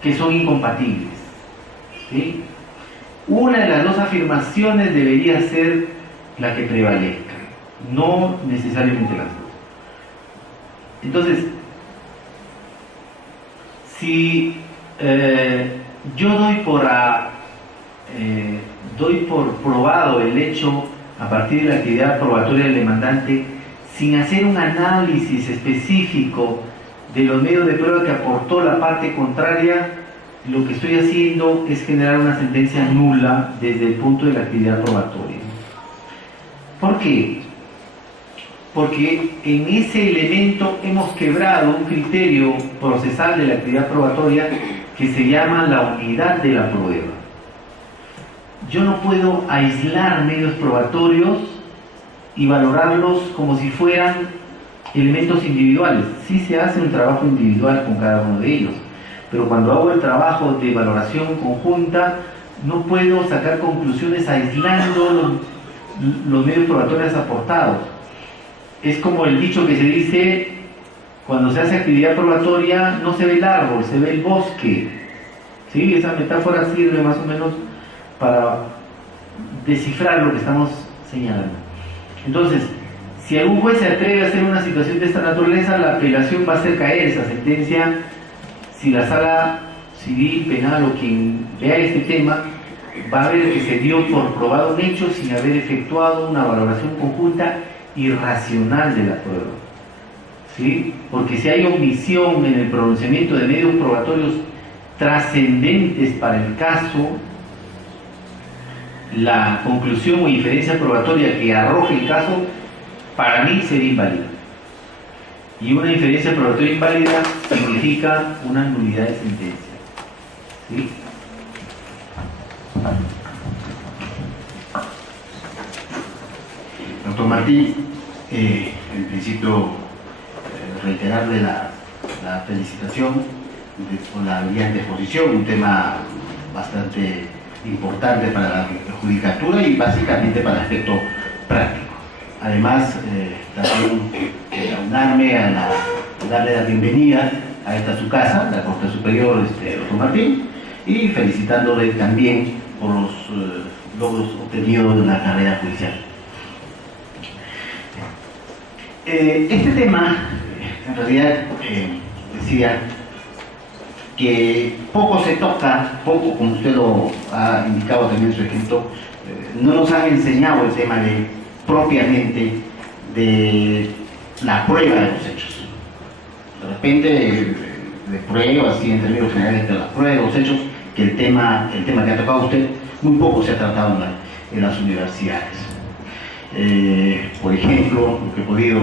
que son incompatibles. ¿Sí? Una de las dos afirmaciones debería ser la que prevalezca, no necesariamente las dos. Entonces, si yo doy por probado el hecho a partir de la actividad probatoria del demandante, sin hacer un análisis específico de los medios de prueba que aportó la parte contraria, lo que estoy haciendo es generar una sentencia nula desde el punto de la actividad probatoria. ¿Por qué? porque en ese elemento hemos quebrado un criterio procesal de la actividad probatoria que se llama la unidad de la prueba. Yo no puedo aislar medios probatorios y valorarlos como si fueran elementos individuales. Sí se hace un trabajo individual con cada uno de ellos, pero cuando hago el trabajo de valoración conjunta, no puedo sacar conclusiones aislando los medios probatorios aportados. Es como el dicho que se dice, cuando se hace actividad probatoria no se ve el árbol, se ve el bosque. ¿Sí? Esa metáfora sirve más o menos para descifrar lo que estamos señalando. Entonces, si algún juez se atreve a hacer una situación de esta naturaleza, la apelación va a hacer caer esa sentencia si la sala civil, penal o quien vea este tema va a ver que se dio por probado un hecho sin haber efectuado una valoración conjunta y racional de la prueba. ¿Sí? Porque si hay omisión en el pronunciamiento de medios probatorios trascendentes para el caso, la conclusión o inferencia probatoria que arroje el caso, para mí sería inválida. Y una inferencia probatoria inválida significa una nulidad de sentencia. ¿Sí? Doctor Martín, en principio reiterarle la felicitación por la brillante exposición, un tema bastante importante para la judicatura y básicamente para el aspecto práctico. Además, también aunarme a darle la bienvenida a esta su casa, la Corte Superior, doctor Martín, y felicitándole también por los logros obtenidos en la carrera judicial. Este tema, en realidad, decía que poco se toca, poco, como usted lo ha indicado también en su escrito, no nos han enseñado el tema propiamente de la prueba de los hechos. De repente, de pruebas, así en términos generales de la prueba de los hechos, que el tema que ha tocado usted, muy poco se ha tratado en las universidades. Por ejemplo, lo que he podido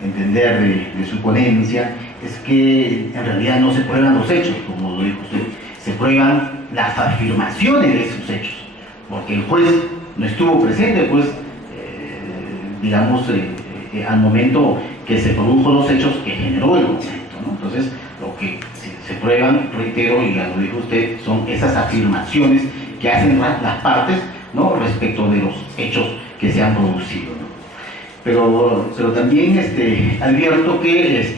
entender de su ponencia es que en realidad no se prueban los hechos, como lo dijo usted, se prueban las afirmaciones de esos hechos, porque el juez no estuvo presente, pues, digamos, al momento que se produjo los hechos que generó el concepto, ¿no? Entonces, lo que se prueban, reitero, y ya lo dijo usted, son esas afirmaciones que hacen las partes, ¿no?, respecto de los hechos que se han producido, ¿no? Pero también advierto que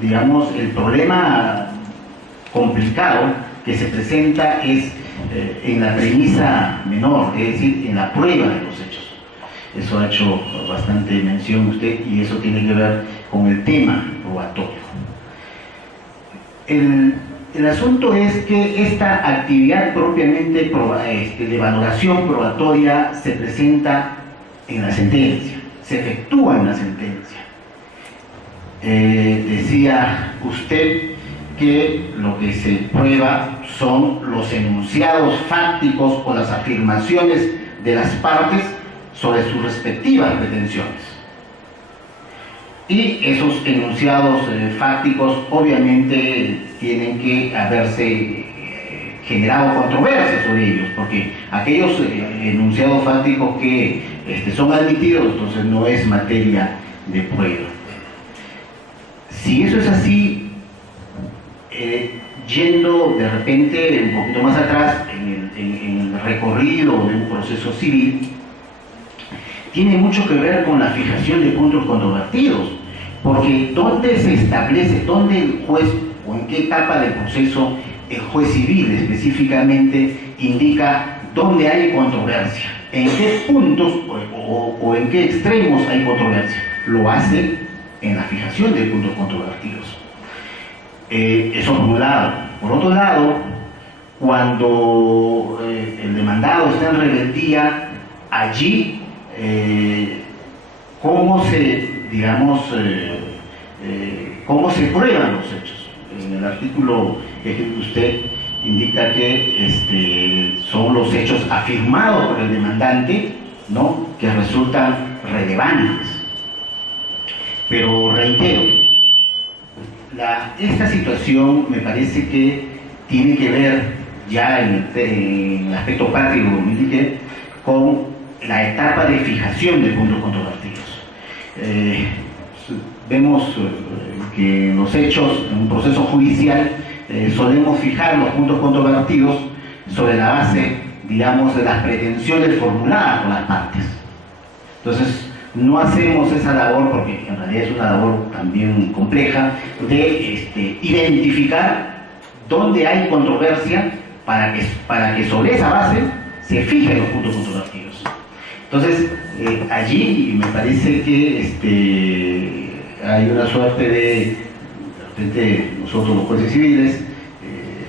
digamos, el problema complicado que se presenta es en la premisa menor, es decir, en la prueba de los hechos. Eso ha hecho bastante mención usted y eso tiene que ver con el tema probatorio. El asunto es que esta actividad propiamente de valoración probatoria se presenta en la sentencia, se efectúa en la sentencia. Decía usted que lo que se prueba son los enunciados fácticos o las afirmaciones de las partes sobre sus respectivas pretensiones. Y esos enunciados fácticos obviamente tienen que haberse generado controversia sobre ellos, porque aquellos enunciados fácticos que son admitidos, entonces no es materia de prueba. Si eso es así, yendo de repente un poquito más atrás en el recorrido de un proceso civil, tiene mucho que ver con la fijación de puntos controvertidos, porque ¿dónde se establece, dónde el juez o en qué etapa del proceso el juez civil específicamente indica dónde hay controversia? ¿En qué puntos o en qué extremos hay controversia? Lo hace en la fijación de puntos controvertidos. Eso por un lado. Por otro lado, cuando el demandado está en rebeldía, allí cómo se prueban los hechos. En el artículo que usted indica que son los hechos afirmados por el demandante, ¿no?, que resultan relevantes. Pero reitero, esta situación me parece que tiene que ver ya en el aspecto práctico, como indiqué, con la etapa de fijación de puntos controvertidos. Vemos que en los hechos, en un proceso judicial, solemos fijar los puntos controvertidos sobre la base, digamos, de las pretensiones formuladas por las partes. Entonces, no hacemos esa labor, porque en realidad es una labor también compleja, de identificar dónde hay controversia para que sobre esa base se fijen los puntos controvertidos. Entonces, allí me parece que hay una suerte de repente nosotros los jueces civiles,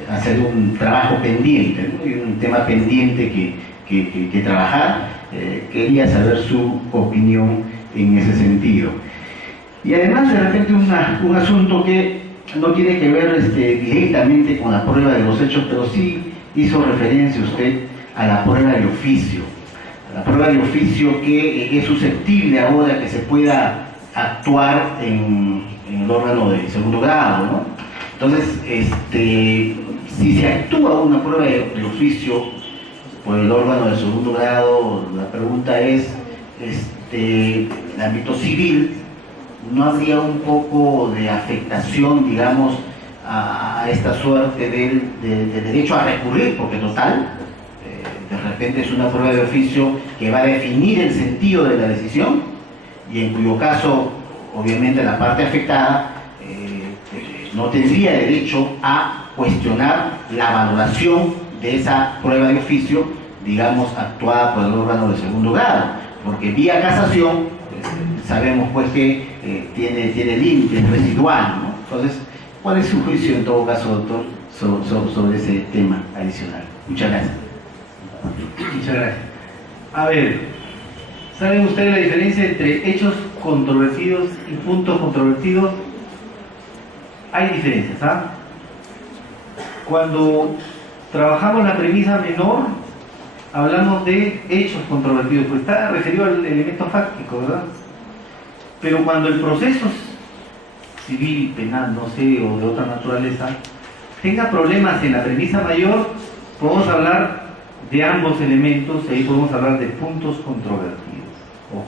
hacer un trabajo pendiente, ¿no? Y un tema pendiente que trabajar. Quería saber su opinión en ese sentido. Y además, de repente, un asunto que no tiene que ver directamente con la prueba de los hechos, pero sí hizo referencia usted a la prueba del oficio. La prueba del oficio que es susceptible ahora que se pueda actuar en el órgano de segundo grado, ¿no? Entonces, si se actúa una prueba de oficio por el órgano de segundo grado, la pregunta es, en el ámbito civil, ¿no habría un poco de afectación, digamos, a esta suerte de derecho a recurrir? Porque total, de repente es una prueba de oficio que va a definir el sentido de la decisión y en cuyo caso, obviamente, la parte afectada no tendría derecho a cuestionar la valoración de esa prueba de oficio, digamos, actuada por el órgano de segundo grado, porque vía casación sabemos pues que tiene límites residual, ¿no? Entonces, ¿cuál es su juicio en todo caso, doctor, sobre ese tema adicional? Muchas gracias. Muchas gracias. A ver, ¿saben ustedes la diferencia entre hechos controvertidos y puntos controvertidos? Hay diferencias, ¿ah? Cuando trabajamos la premisa menor, hablamos de hechos controvertidos, pues está referido al elemento fáctico, ¿verdad? Pero cuando el proceso civil, penal, no sé, o de otra naturaleza, tenga problemas en la premisa mayor, podemos hablar de ambos elementos y ahí podemos hablar de puntos controvertidos. Ojo.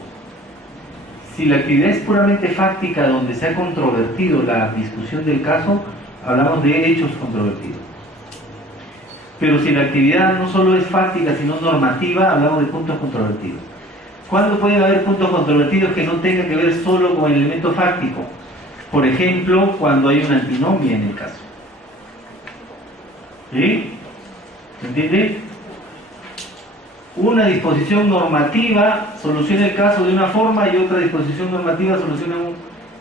Si la actividad es puramente fáctica, donde se ha controvertido la discusión del caso, hablamos de hechos controvertidos. Pero si la actividad no solo es fáctica, sino normativa, hablamos de puntos controvertidos. ¿Cuándo pueden haber puntos controvertidos que no tengan que ver solo con el elemento fáctico? Por ejemplo, cuando hay una antinomia en el caso. ¿Sí? ¿Se entiende? Una disposición normativa soluciona el caso de una forma y otra disposición normativa soluciona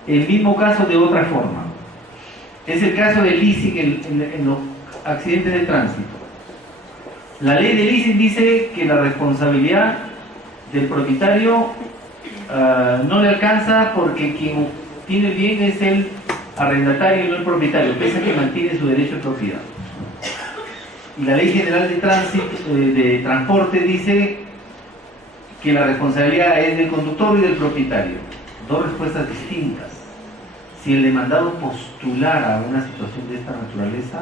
el mismo caso de otra forma. Es el caso del leasing en los accidentes de tránsito. La ley de leasing dice que la responsabilidad del propietario no le alcanza porque quien tiene el bien es el arrendatario y no el propietario, pese a que mantiene su derecho de propiedad. Y la Ley General de Tránsito, de Transporte dice que la responsabilidad es del conductor y del propietario. Dos respuestas distintas. Si el demandado postulara una situación de esta naturaleza,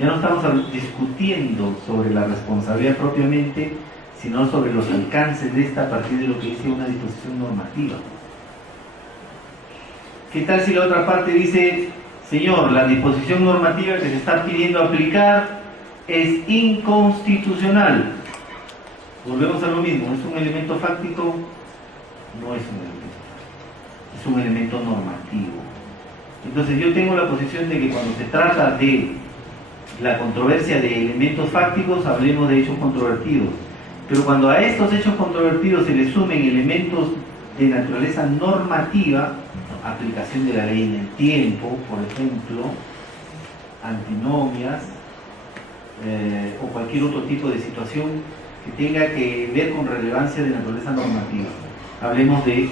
ya no estamos discutiendo sobre la responsabilidad propiamente, sino sobre los alcances de esta a partir de lo que dice una disposición normativa. ¿Qué tal si la otra parte dice, señor, la disposición normativa que se está pidiendo aplicar es inconstitucional? Volvemos a lo mismo, ¿es un elemento fáctico? No es un elemento fáctico, es un elemento normativo. Entonces yo tengo la posición de que cuando se trata de la controversia de elementos fácticos, hablemos de hechos controvertidos. Pero cuando a estos hechos controvertidos se le sumen elementos de naturaleza normativa, aplicación de la ley en el tiempo, por ejemplo, antinomias, o cualquier otro tipo de situación que tenga que ver con relevancia de naturaleza normativa, hablemos de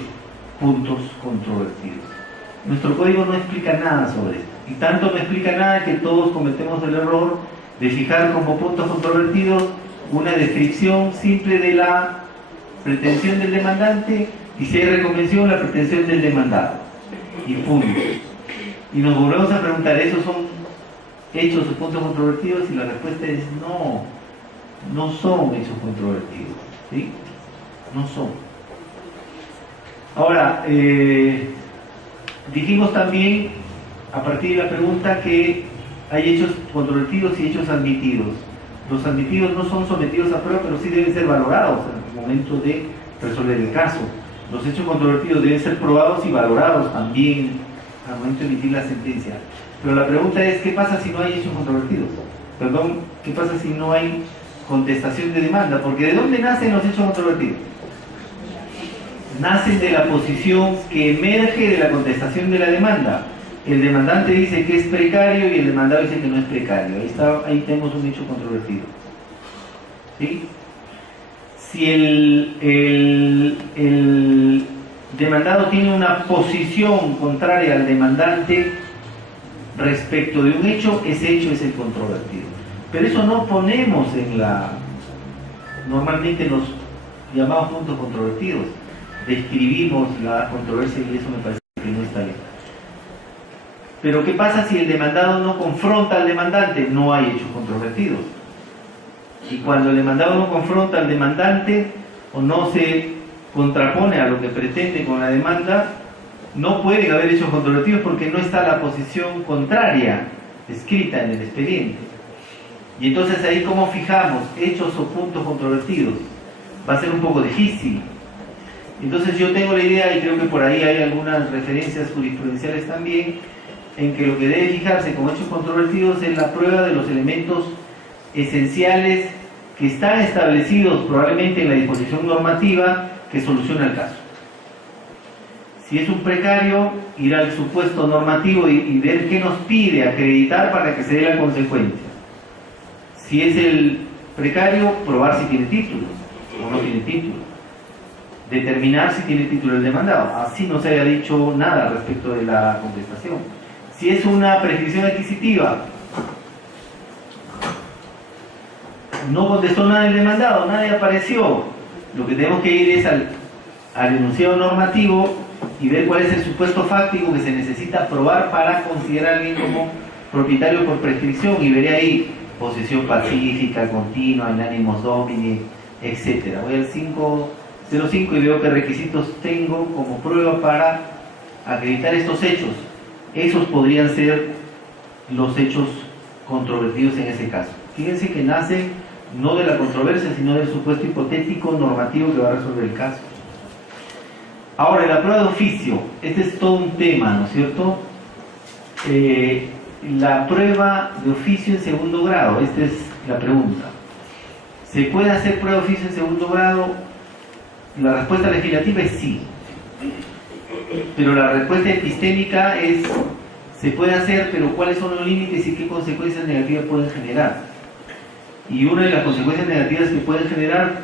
puntos controvertidos. Nuestro código no explica nada sobre esto, y tanto no explica nada que todos cometemos el error de fijar como puntos controvertidos una descripción simple de la pretensión del demandante y si hay reconvención, la pretensión del demandado. Y punto. Y nos volvemos a preguntar, ¿esos son hechos o puntos controvertidos? Y la respuesta es no, no son hechos controvertidos, ¿sí? No son. Ahora, dijimos también, a partir de la pregunta, que hay hechos controvertidos y hechos admitidos. Los admitidos no son sometidos a prueba, pero sí deben ser valorados en el momento de resolver el caso. Los hechos controvertidos deben ser probados y valorados también al momento de emitir la sentencia. Pero la pregunta es, ¿qué pasa si no hay hechos controvertidos? Perdón, ¿qué pasa si no hay contestación de demanda? Porque ¿de dónde nacen los hechos controvertidos? Nacen de la posición que emerge de la contestación de la demanda. El demandante dice que es precario y el demandado dice que no es precario. Ahí tenemos un hecho controvertido. ¿Sí? Si el demandado tiene una posición contraria al demandante respecto de un hecho, ese hecho es el controvertido. Pero eso no ponemos en la... Normalmente los llamados puntos controvertidos. Describimos la controversia y eso me parece que no está bien. Pero ¿qué pasa si el demandado no confronta al demandante? No hay hechos controvertidos. Y cuando el demandado no confronta al demandante o no se contrapone a lo que pretende con la demanda, no pueden haber hechos controvertidos porque no está la posición contraria escrita en el expediente. Y entonces ahí, ¿cómo fijamos hechos o puntos controvertidos? Va a ser un poco difícil. Entonces yo tengo la idea, y creo que por ahí hay algunas referencias jurisprudenciales también, en que lo que debe fijarse como hechos controvertidos es la prueba de los elementos esenciales que están establecidos probablemente en la disposición normativa que soluciona el caso. Si es un precario, ir al supuesto normativo y ver qué nos pide acreditar para que se dé la consecuencia. Si es el precario, probar si tiene título o no tiene título. Determinar si tiene título el demandado. Así no se haya dicho nada respecto de la contestación. Si es una prescripción adquisitiva, no contestó nada el demandado, nadie apareció. Lo que tenemos que ir es al enunciado normativo y ver cuál es el supuesto fáctico que se necesita probar para considerar a alguien como propietario por prescripción, y veré ahí posesión pacífica, continua, in animos domini, etc. Voy al 505 y veo qué requisitos tengo como prueba para acreditar estos hechos. Esos podrían ser los hechos controvertidos en ese caso. Fíjense que nace no de la controversia, sino del supuesto hipotético normativo que va a resolver el caso. Ahora, la prueba de oficio. Este es todo un tema, ¿no es cierto? La prueba de oficio en segundo grado. Esta es la pregunta. ¿Se puede hacer prueba de oficio en segundo grado? La respuesta legislativa es sí. Pero la respuesta epistémica es: se puede hacer, pero ¿cuáles son los límites y qué consecuencias negativas pueden generar? Y una de las consecuencias negativas que pueden generar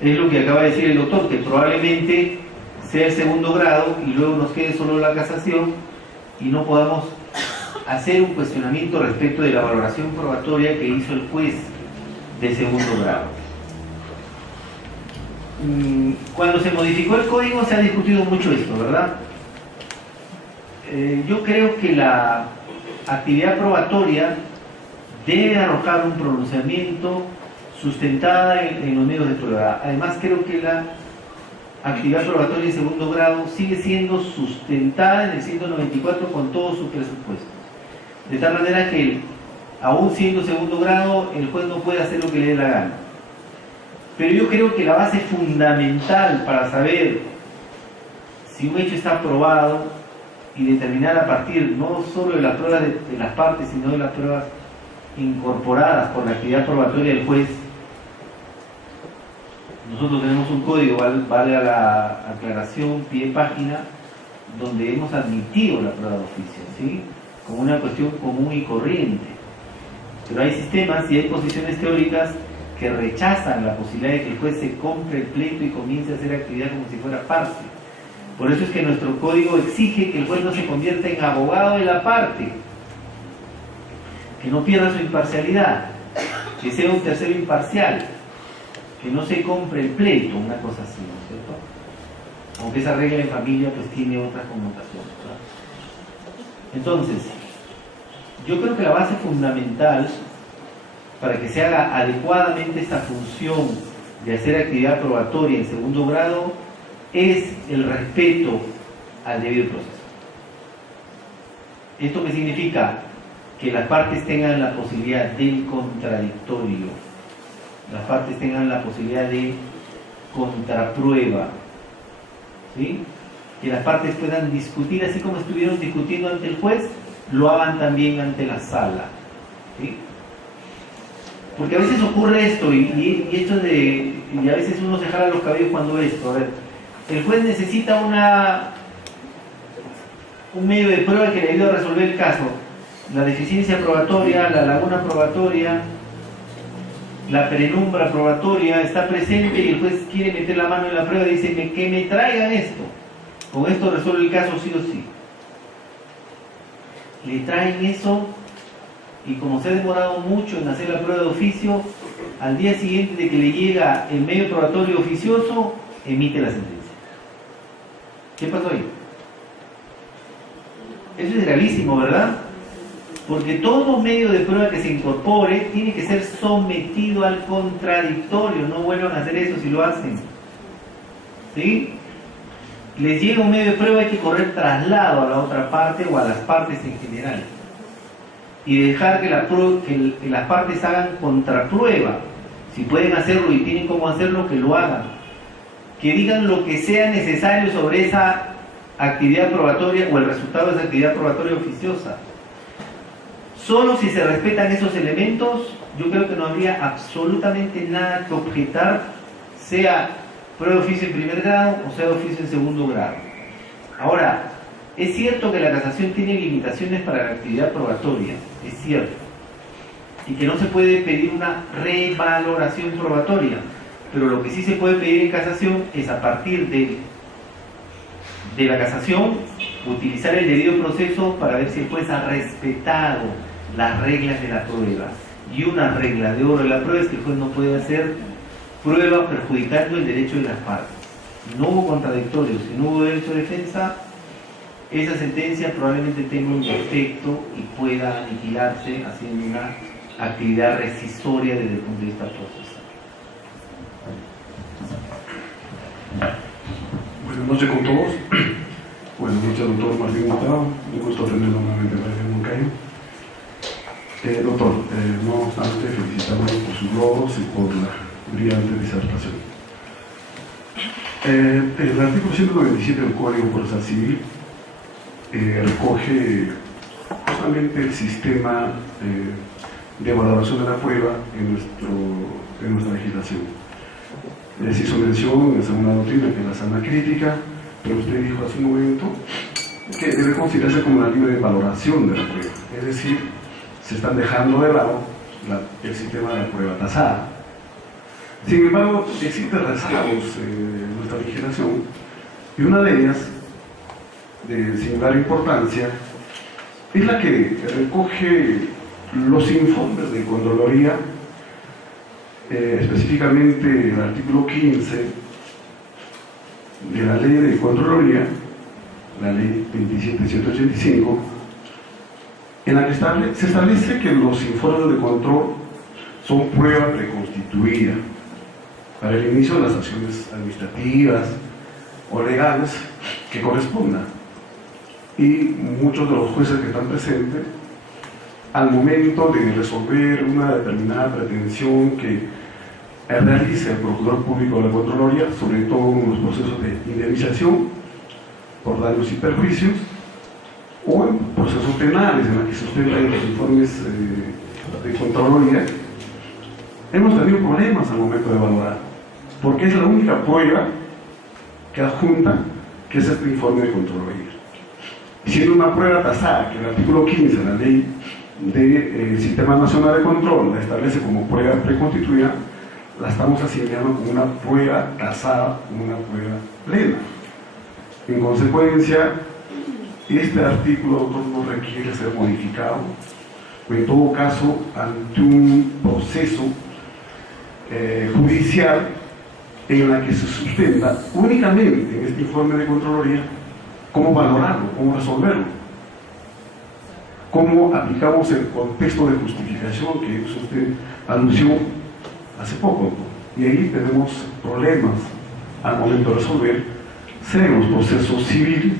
es lo que acaba de decir el doctor, que probablemente sea el segundo grado y luego nos quede solo la casación y no podamos hacer un cuestionamiento respecto de la valoración probatoria que hizo el juez de segundo grado. Cuando se modificó el código se ha discutido mucho esto, ¿verdad? Yo creo que la actividad probatoria debe arrojar un pronunciamiento sustentada en los medios de prueba. Además, creo que la actividad probatoria en segundo grado sigue siendo sustentada en el 194 con todos sus presupuestos. De tal manera que, aún siendo segundo grado, el juez no puede hacer lo que le dé la gana. Pero yo creo que la base fundamental para saber si un hecho está probado y determinar a partir no solo de las pruebas de las partes, sino de las pruebas incorporadas por la actividad probatoria del juez. Nosotros tenemos un código, vale a la aclaración, pie de página, donde hemos admitido la prueba de oficio, ¿sí? Como una cuestión común y corriente. Pero hay sistemas y hay posiciones teóricas que rechazan la posibilidad de que el juez se compre el pleito y comience a hacer actividad como si fuera parte. Por eso es que nuestro código exige que el juez no se convierta en abogado de la parte, que no pierda su imparcialidad, que sea un tercero imparcial, que no se compre el pleito, una cosa así, ¿no es cierto? aunque esa regla en familia pues tiene otras connotaciones, ¿verdad? Entonces, yo creo que la base fundamental para que se haga adecuadamente esta función de hacer actividad probatoria en segundo grado es el respeto al debido proceso. ¿Esto qué significa? Que las partes tengan la posibilidad del contradictorio, las partes tengan la posibilidad de contraprueba, ¿sí? Que las partes puedan discutir, así como estuvieron discutiendo ante el juez, lo hagan también ante la sala, ¿sí? Porque a veces ocurre esto, y a veces uno se jala los cabellos cuando ve esto. A ver, el juez necesita un medio de prueba que le ayude a resolver el caso. La deficiencia probatoria, la laguna probatoria, la penumbra probatoria está presente y el juez quiere meter la mano en la prueba y dice que me traigan esto. Con esto resuelve el caso sí o sí. Le traen eso y como se ha demorado mucho en hacer la prueba de oficio, al día siguiente de que le llega el medio probatorio oficioso, emite la sentencia. ¿Qué pasó ahí? Eso es gravísimo, ¿verdad? Porque todo medio de prueba que se incorpore tiene que ser sometido al contradictorio. No vuelvan a hacer eso si lo hacen. ¿Sí? Les llega un medio de prueba, hay que correr traslado a la otra parte o a las partes en general. Y dejar que las partes hagan contraprueba. Si pueden hacerlo y tienen cómo hacerlo, que lo hagan. Que digan lo que sea necesario sobre esa actividad probatoria o el resultado de esa actividad probatoria oficiosa. Solo si se respetan esos elementos, yo creo que no habría absolutamente nada que objetar, sea prueba de oficio en primer grado o sea de oficio en segundo grado. Ahora, es cierto que la casación tiene limitaciones para la actividad probatoria, es cierto, y que no se puede pedir una revaloración probatoria, pero lo que sí se puede pedir en casación es a partir de la casación utilizar el debido proceso para ver si el juez ha respetado las reglas de la prueba. Y una regla de oro de la prueba es que el juez no puede hacer prueba perjudicando el derecho de las partes. Si no hubo contradictorio, si no hubo derecho de defensa, esa sentencia probablemente tenga un defecto y pueda aniquilarse haciendo una actividad rescisoria desde el punto de vista procesal. Buenas noches con todos. Buenas noches, doctor Martín Hurtado. Un gusto tenerlo nuevamente en Moncayo. Doctor, no obstante, felicitarlo por sus logros y por la brillante disertación. El artículo 197 del Código Procesal Civil recoge justamente el sistema de valoración de la prueba en nuestra legislación. Se hizo mención en la segunda doctrina, que es la sana crítica, pero usted dijo hace un momento que debe considerarse como una libre valoración de la prueba. Es decir, se están dejando de lado el sistema de la prueba tasada. Sin embargo, existen rezagos en nuestra legislación y una de ellas, de singular importancia, es la que recoge los informes de Contraloría, específicamente el artículo 15 de la ley de Contraloría, la ley 27.185, en la que se establece que los informes de control son prueba preconstituida para el inicio de las acciones administrativas o legales que correspondan. Y muchos de los jueces que están presentes, al momento de resolver una determinada pretensión que realice el Procurador Público de la Contraloría, sobre todo en los procesos de indemnización por daños y perjuicios, o en procesos penales en los que se sustentan los informes de Contraloría, hemos tenido problemas al momento de valorar, porque es la única prueba que adjunta que es este informe de Contraloría. Siendo una prueba tasada, que el artículo 15 de la ley del Sistema Nacional de Control la establece como prueba preconstituida, la estamos asignando como una prueba tasada, como una prueba plena. En consecuencia, este artículo no requiere ser modificado, o en todo caso, ante un proceso judicial, en la que se sustenta únicamente en este informe de Contraloría cómo valorarlo, cómo resolverlo, cómo aplicamos el contexto de justificación que usted anunció hace poco, ¿no? Y ahí tenemos problemas al momento de resolver, sea en los procesos civiles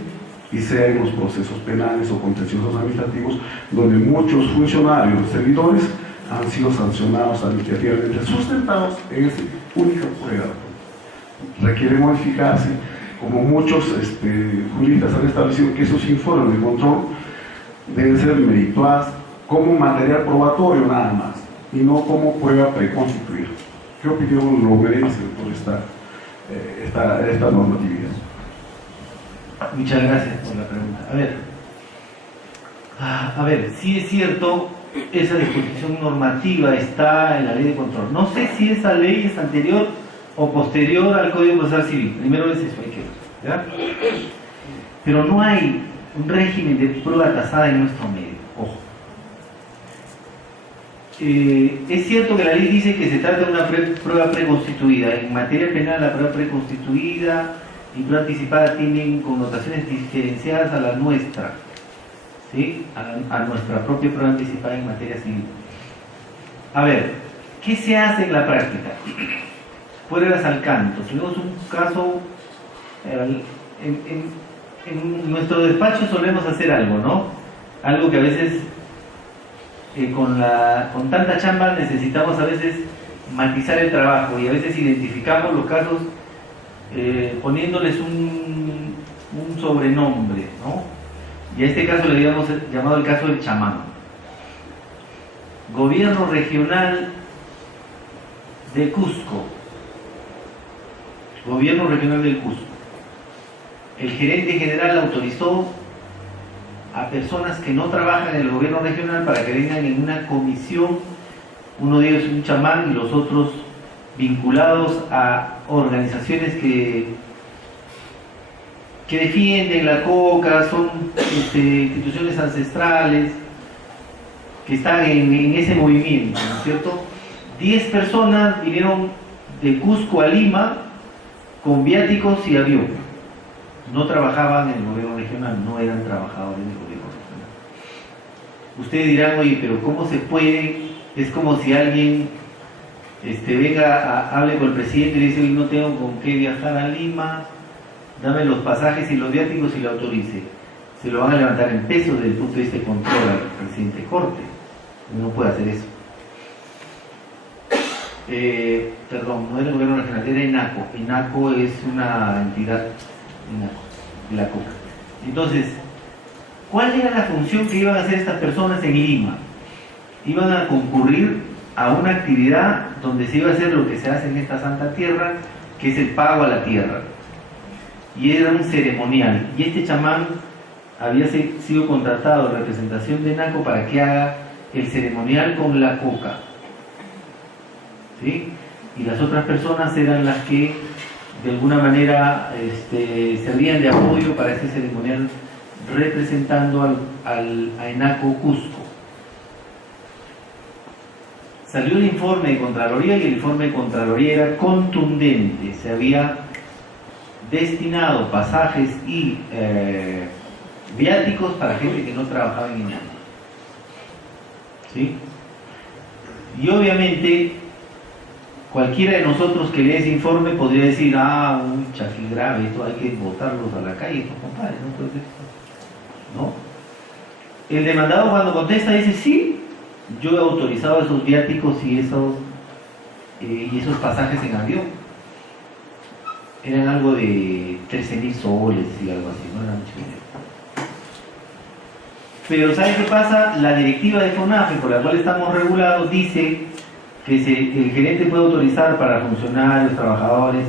y sea en los procesos penales o contenciosos administrativos, donde muchos funcionarios, servidores, han sido sancionados administrativamente, sustentados en esa única prueba. Requiere modificarse, como muchos juristas han establecido que esos informes de control deben ser merituados como material probatorio nada más, y no como prueba preconstituida. ¿Qué opinión lo merece por esta normatividad? Muchas gracias por la pregunta. A ver, sí es cierto, esa disposición normativa está en la ley de control. No sé si esa ley es anterior o posterior al Código Procesal Civil. Primero es eso, hay que ver, ¿ya? Pero no hay un régimen de prueba tasada en nuestro medio, ojo. Es cierto que la ley dice que se trata de una prueba preconstituida. En materia penal, la prueba preconstituida y prueba anticipada tienen connotaciones diferenciadas a la nuestra, ¿sí? A nuestra propia prueba anticipada en materia civil. A ver, ¿qué se hace en la práctica? Pruebas al canto. Tenemos un caso, en nuestro despacho solemos hacer algo, ¿no? Algo que a veces con tanta chamba necesitamos a veces matizar el trabajo, y a veces identificamos los casos poniéndoles un sobrenombre, ¿no? Y a este caso le habíamos llamado el caso del chamán. Gobierno regional de Cusco. Gobierno regional del Cusco. El gerente general autorizó a personas que no trabajan en el gobierno regional para que vengan en una comisión, uno de ellos un chamán y los otros vinculados a organizaciones que defienden la coca, son instituciones ancestrales que están en ese movimiento, ¿no es cierto? 10 personas vinieron de Cusco a Lima con viáticos y avión. No trabajaban en el gobierno regional, no eran trabajadores del gobierno regional. Ustedes dirán, oye, pero ¿cómo se puede? Es como si alguien hable con el presidente y le dice, oye, no tengo con qué viajar a Lima, dame los pasajes y los viáticos y lo autorice. Se lo van a levantar en peso desde el punto de vista de control al presidente Corte. No puede hacer eso. Perdón, no era el gobierno regional, era ENACO. ENACO es una entidad de la coca. Entonces, ¿cuál era la función que iban a hacer estas personas en Lima? Iban a concurrir a una actividad donde se iba a hacer lo que se hace en esta santa tierra, que es el pago a la tierra. Y era un ceremonial. Y este chamán había sido contratado en representación de ENACO para que haga el ceremonial con la coca, ¿sí? Y las otras personas eran las que de alguna manera servían de apoyo para ese ceremonial, representando a ENACO Cusco. Salió el informe de Contraloría y el informe de Contraloría era contundente. Se había destinado pasajes y viáticos para gente que no trabajaba en ENACO, ¿sí? Y obviamente cualquiera de nosotros que lee ese informe podría decir, un chaquí grave, esto hay que botarlos a la calle, estos compadres, no puede ser esto, ¿no? El demandado cuando contesta dice, sí, yo he autorizado esos viáticos y esos pasajes en avión. Eran algo de 13.000 soles y algo así, no era mucho dinero. Pero ¿sabe qué pasa? La directiva de FONAFE, por la cual estamos regulados, dice que el gerente puede autorizar para funcionarios, trabajadores,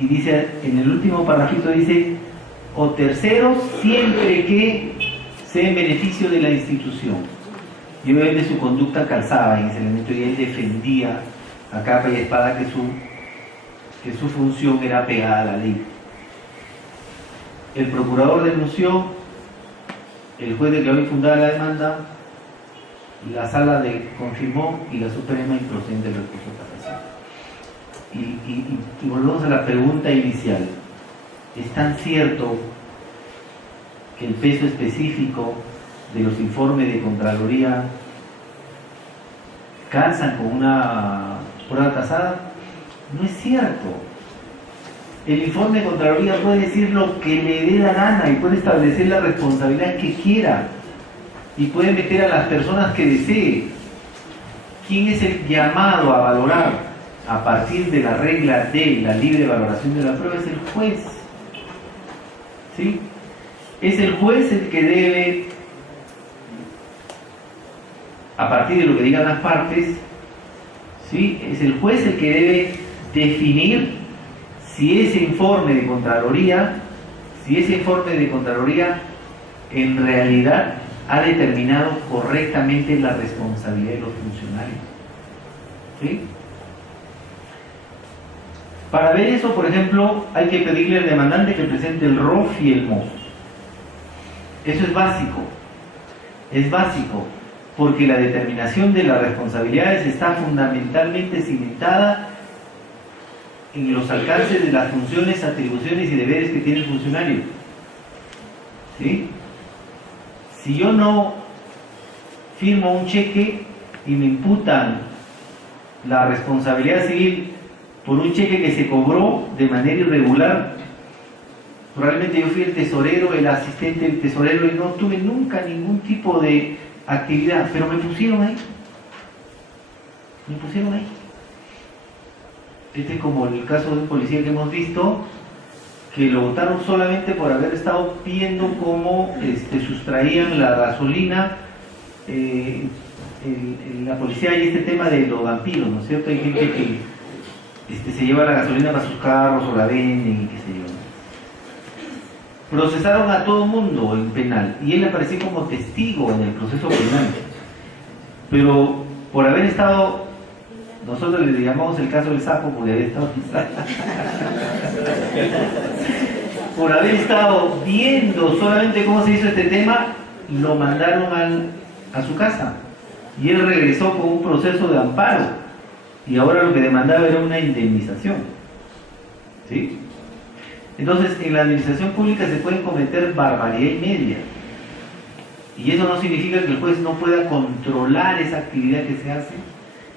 y dice, en el último parrafito dice, o terceros, siempre que sea en beneficio de la institución. Y obviamente su conducta calzaba en ese elemento y él defendía a capa y espada que su función era pegada a la ley. El procurador denunció, el juez declaró infundada la demanda, la sala confirmó y la Suprema improcedente el recurso de casación. Y volvemos a la pregunta inicial. ¿Es tan cierto que el peso específico de los informes de Contraloría calzan con una prueba tasada? No es cierto. El informe de Contraloría puede decir lo que le dé la gana y puede establecer la responsabilidad que quiera y puede meter a las personas que desee. ¿Quién es el llamado a valorar a partir de la regla de la libre valoración de la prueba? Es el juez. ¿Sí? Es el juez el que debe, a partir de lo que digan las partes, ¿sí? Es el juez el que debe definir si ese informe de Contraloría en realidad ha determinado correctamente la responsabilidad de los funcionarios. ¿Sí? Para ver eso, por ejemplo, hay que pedirle al demandante que presente el ROF y el MOF. Eso es básico. Es básico, porque la determinación de las responsabilidades está fundamentalmente cimentada en los alcances de las funciones, atribuciones y deberes que tiene el funcionario. ¿Sí? Si yo no firmo un cheque y me imputan la responsabilidad civil por un cheque que se cobró de manera irregular, probablemente yo fui el tesorero, el asistente del tesorero y no tuve nunca ningún tipo de actividad, pero me pusieron ahí. Me pusieron ahí. Este es como el caso de un policía que hemos visto, que lo votaron solamente por haber estado viendo cómo sustraían la gasolina. En la policía hay este tema de los vampiros, ¿no es cierto? Hay gente que se lleva la gasolina para sus carros o la venden y qué sé yo. Procesaron a todo mundo en penal y él apareció como testigo en el proceso penal. Pero por haber estado, nosotros le llamamos el caso del sapo porque había estado por haber estado viendo solamente cómo se hizo este tema, lo mandaron a su casa y él regresó con un proceso de amparo y ahora lo que demandaba era una indemnización. ¿Sí? Entonces, en la administración pública se pueden cometer barbaridad y media. Y eso no significa que el juez no pueda controlar esa actividad que se hace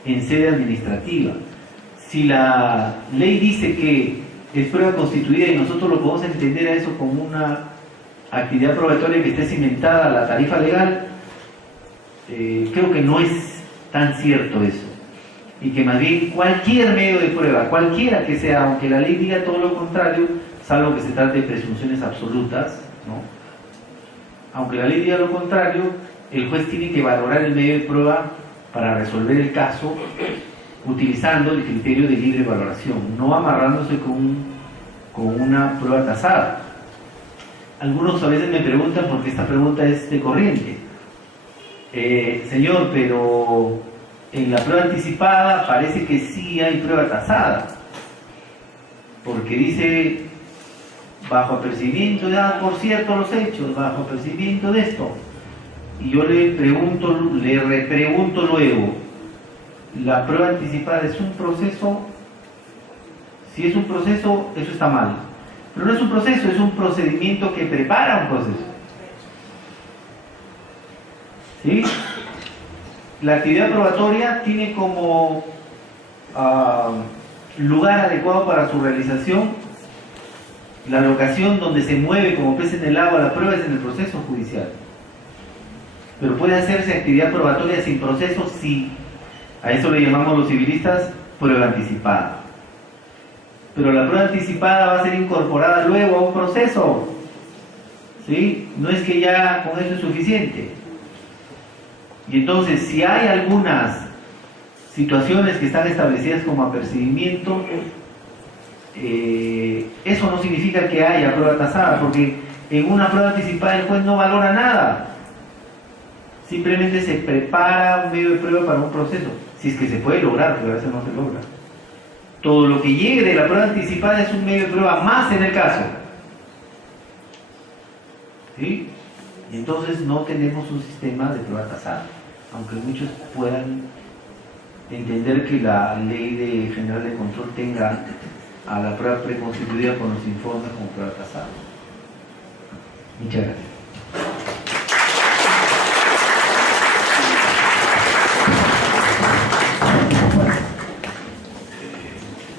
en sede administrativa. Si la ley dice que es prueba constituida y nosotros lo podemos entender a eso como una actividad probatoria que esté cimentada a la tarifa legal, creo que no es tan cierto eso. Y que más bien cualquier medio de prueba, cualquiera que sea, aunque la ley diga todo lo contrario, salvo que se trate de presunciones absolutas, ¿no? Aunque la ley diga lo contrario, el juez tiene que valorar el medio de prueba para resolver el caso utilizando el criterio de libre valoración, no amarrándose con una prueba tasada. Algunos a veces me preguntan, porque esta pregunta es de corriente, señor, pero en la prueba anticipada parece que sí hay prueba tasada, porque dice bajo apercibimiento de, por cierto, los hechos, bajo apercibimiento de esto. Y yo le repregunto luego, ¿la prueba anticipada es un proceso? Si es un proceso, eso está mal. Pero no es un proceso, es un procedimiento que prepara un proceso. ¿Sí? La actividad probatoria tiene como lugar adecuado para su realización la locación donde se mueve como pez en el agua la prueba es en el proceso judicial. Pero puede hacerse actividad probatoria sin proceso, sí. A eso le llamamos los civilistas prueba anticipada. Pero la prueba anticipada va a ser incorporada luego a un proceso. ¿Sí? No es que ya con eso es suficiente. Y entonces, si hay algunas situaciones que están establecidas como apercibimiento, eso no significa que haya prueba tasada, porque en una prueba anticipada el juez no valora nada. Simplemente se prepara un medio de prueba para un proceso, si es que se puede lograr, pero a veces no se logra. Todo lo que llegue de la prueba anticipada es un medio de prueba más en el caso. ¿Sí? Y entonces no tenemos un sistema de prueba tasada, aunque muchos puedan entender que la ley general de control tenga a la prueba preconstituida con los informes como prueba tasada. Muchas gracias.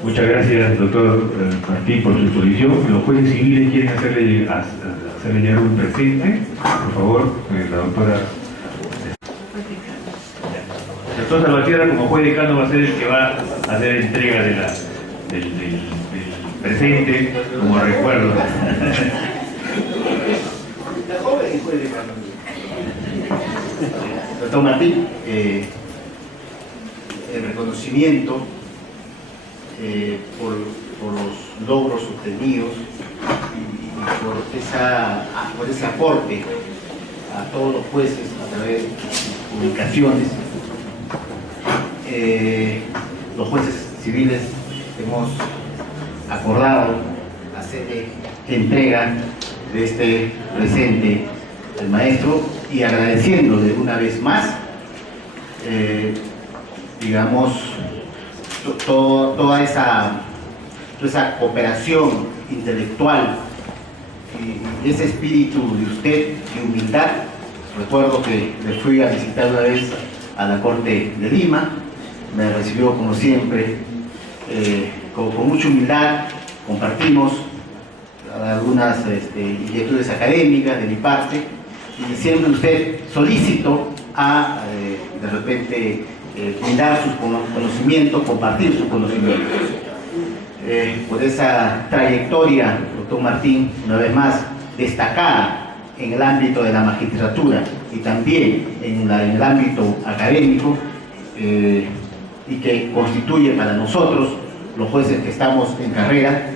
Muchas gracias, doctor Martín, por su exposición. Los jueces civiles quieren hacerle llegar un presente. Por favor, la doctora. El doctor Salvatierra, como juez decano, va a ser el que va a hacer entrega del presente como recuerdo. Doctor Martín, el reconocimiento por los logros obtenidos y por ese aporte a todos los jueces a través de publicaciones. Los jueces civiles hemos acordado hacerle entrega de este presente al maestro y agradeciéndole una vez más, digamos, toda esa cooperación intelectual y ese espíritu de usted de humildad. Recuerdo que le fui a visitar una vez a la Corte de Lima, me recibió como siempre con mucha humildad, compartimos algunas inquietudes académicas de mi parte y siempre usted solícito a de repente brindar sus conocimientos, compartir sus conocimientos. Por esa trayectoria, doctor Martín, una vez más, destacada en el ámbito de la magistratura y también en el ámbito académico, y que constituye para nosotros, los jueces que estamos en carrera,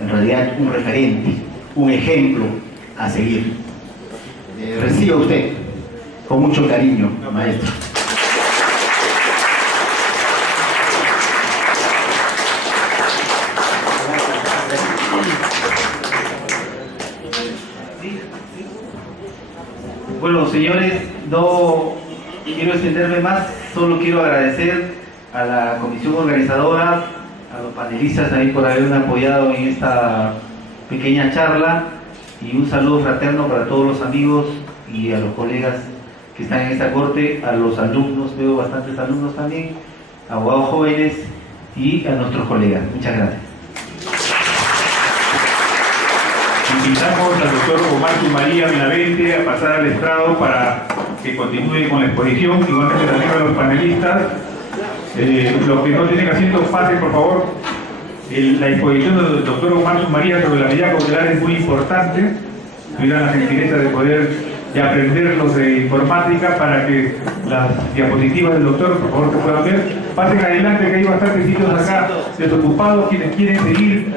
en realidad un referente, un ejemplo a seguir. Reciba usted con mucho cariño, maestro. Bueno, señores, no quiero extenderme más, solo quiero agradecer a la comisión organizadora, a los panelistas ahí por haberme apoyado en esta pequeña charla y un saludo fraterno para todos los amigos y a los colegas que están en esta corte, a los alumnos, veo bastantes alumnos también, abogados jóvenes y a nuestros colegas. Muchas gracias. Invitamos al doctor Omar María Benavente a pasar al estrado para que continúe con la exposición, igualmente también a los panelistas. Los que no tienen asiento, pasen por favor. La exposición del doctor Omar María sobre la medida cautelar es muy importante. Tuvieron la gentileza de poder aprender los de informática para que las diapositivas del doctor, por favor, se puedan ver. Pasen adelante, que hay bastantes sitios acá desocupados, quienes quieren seguir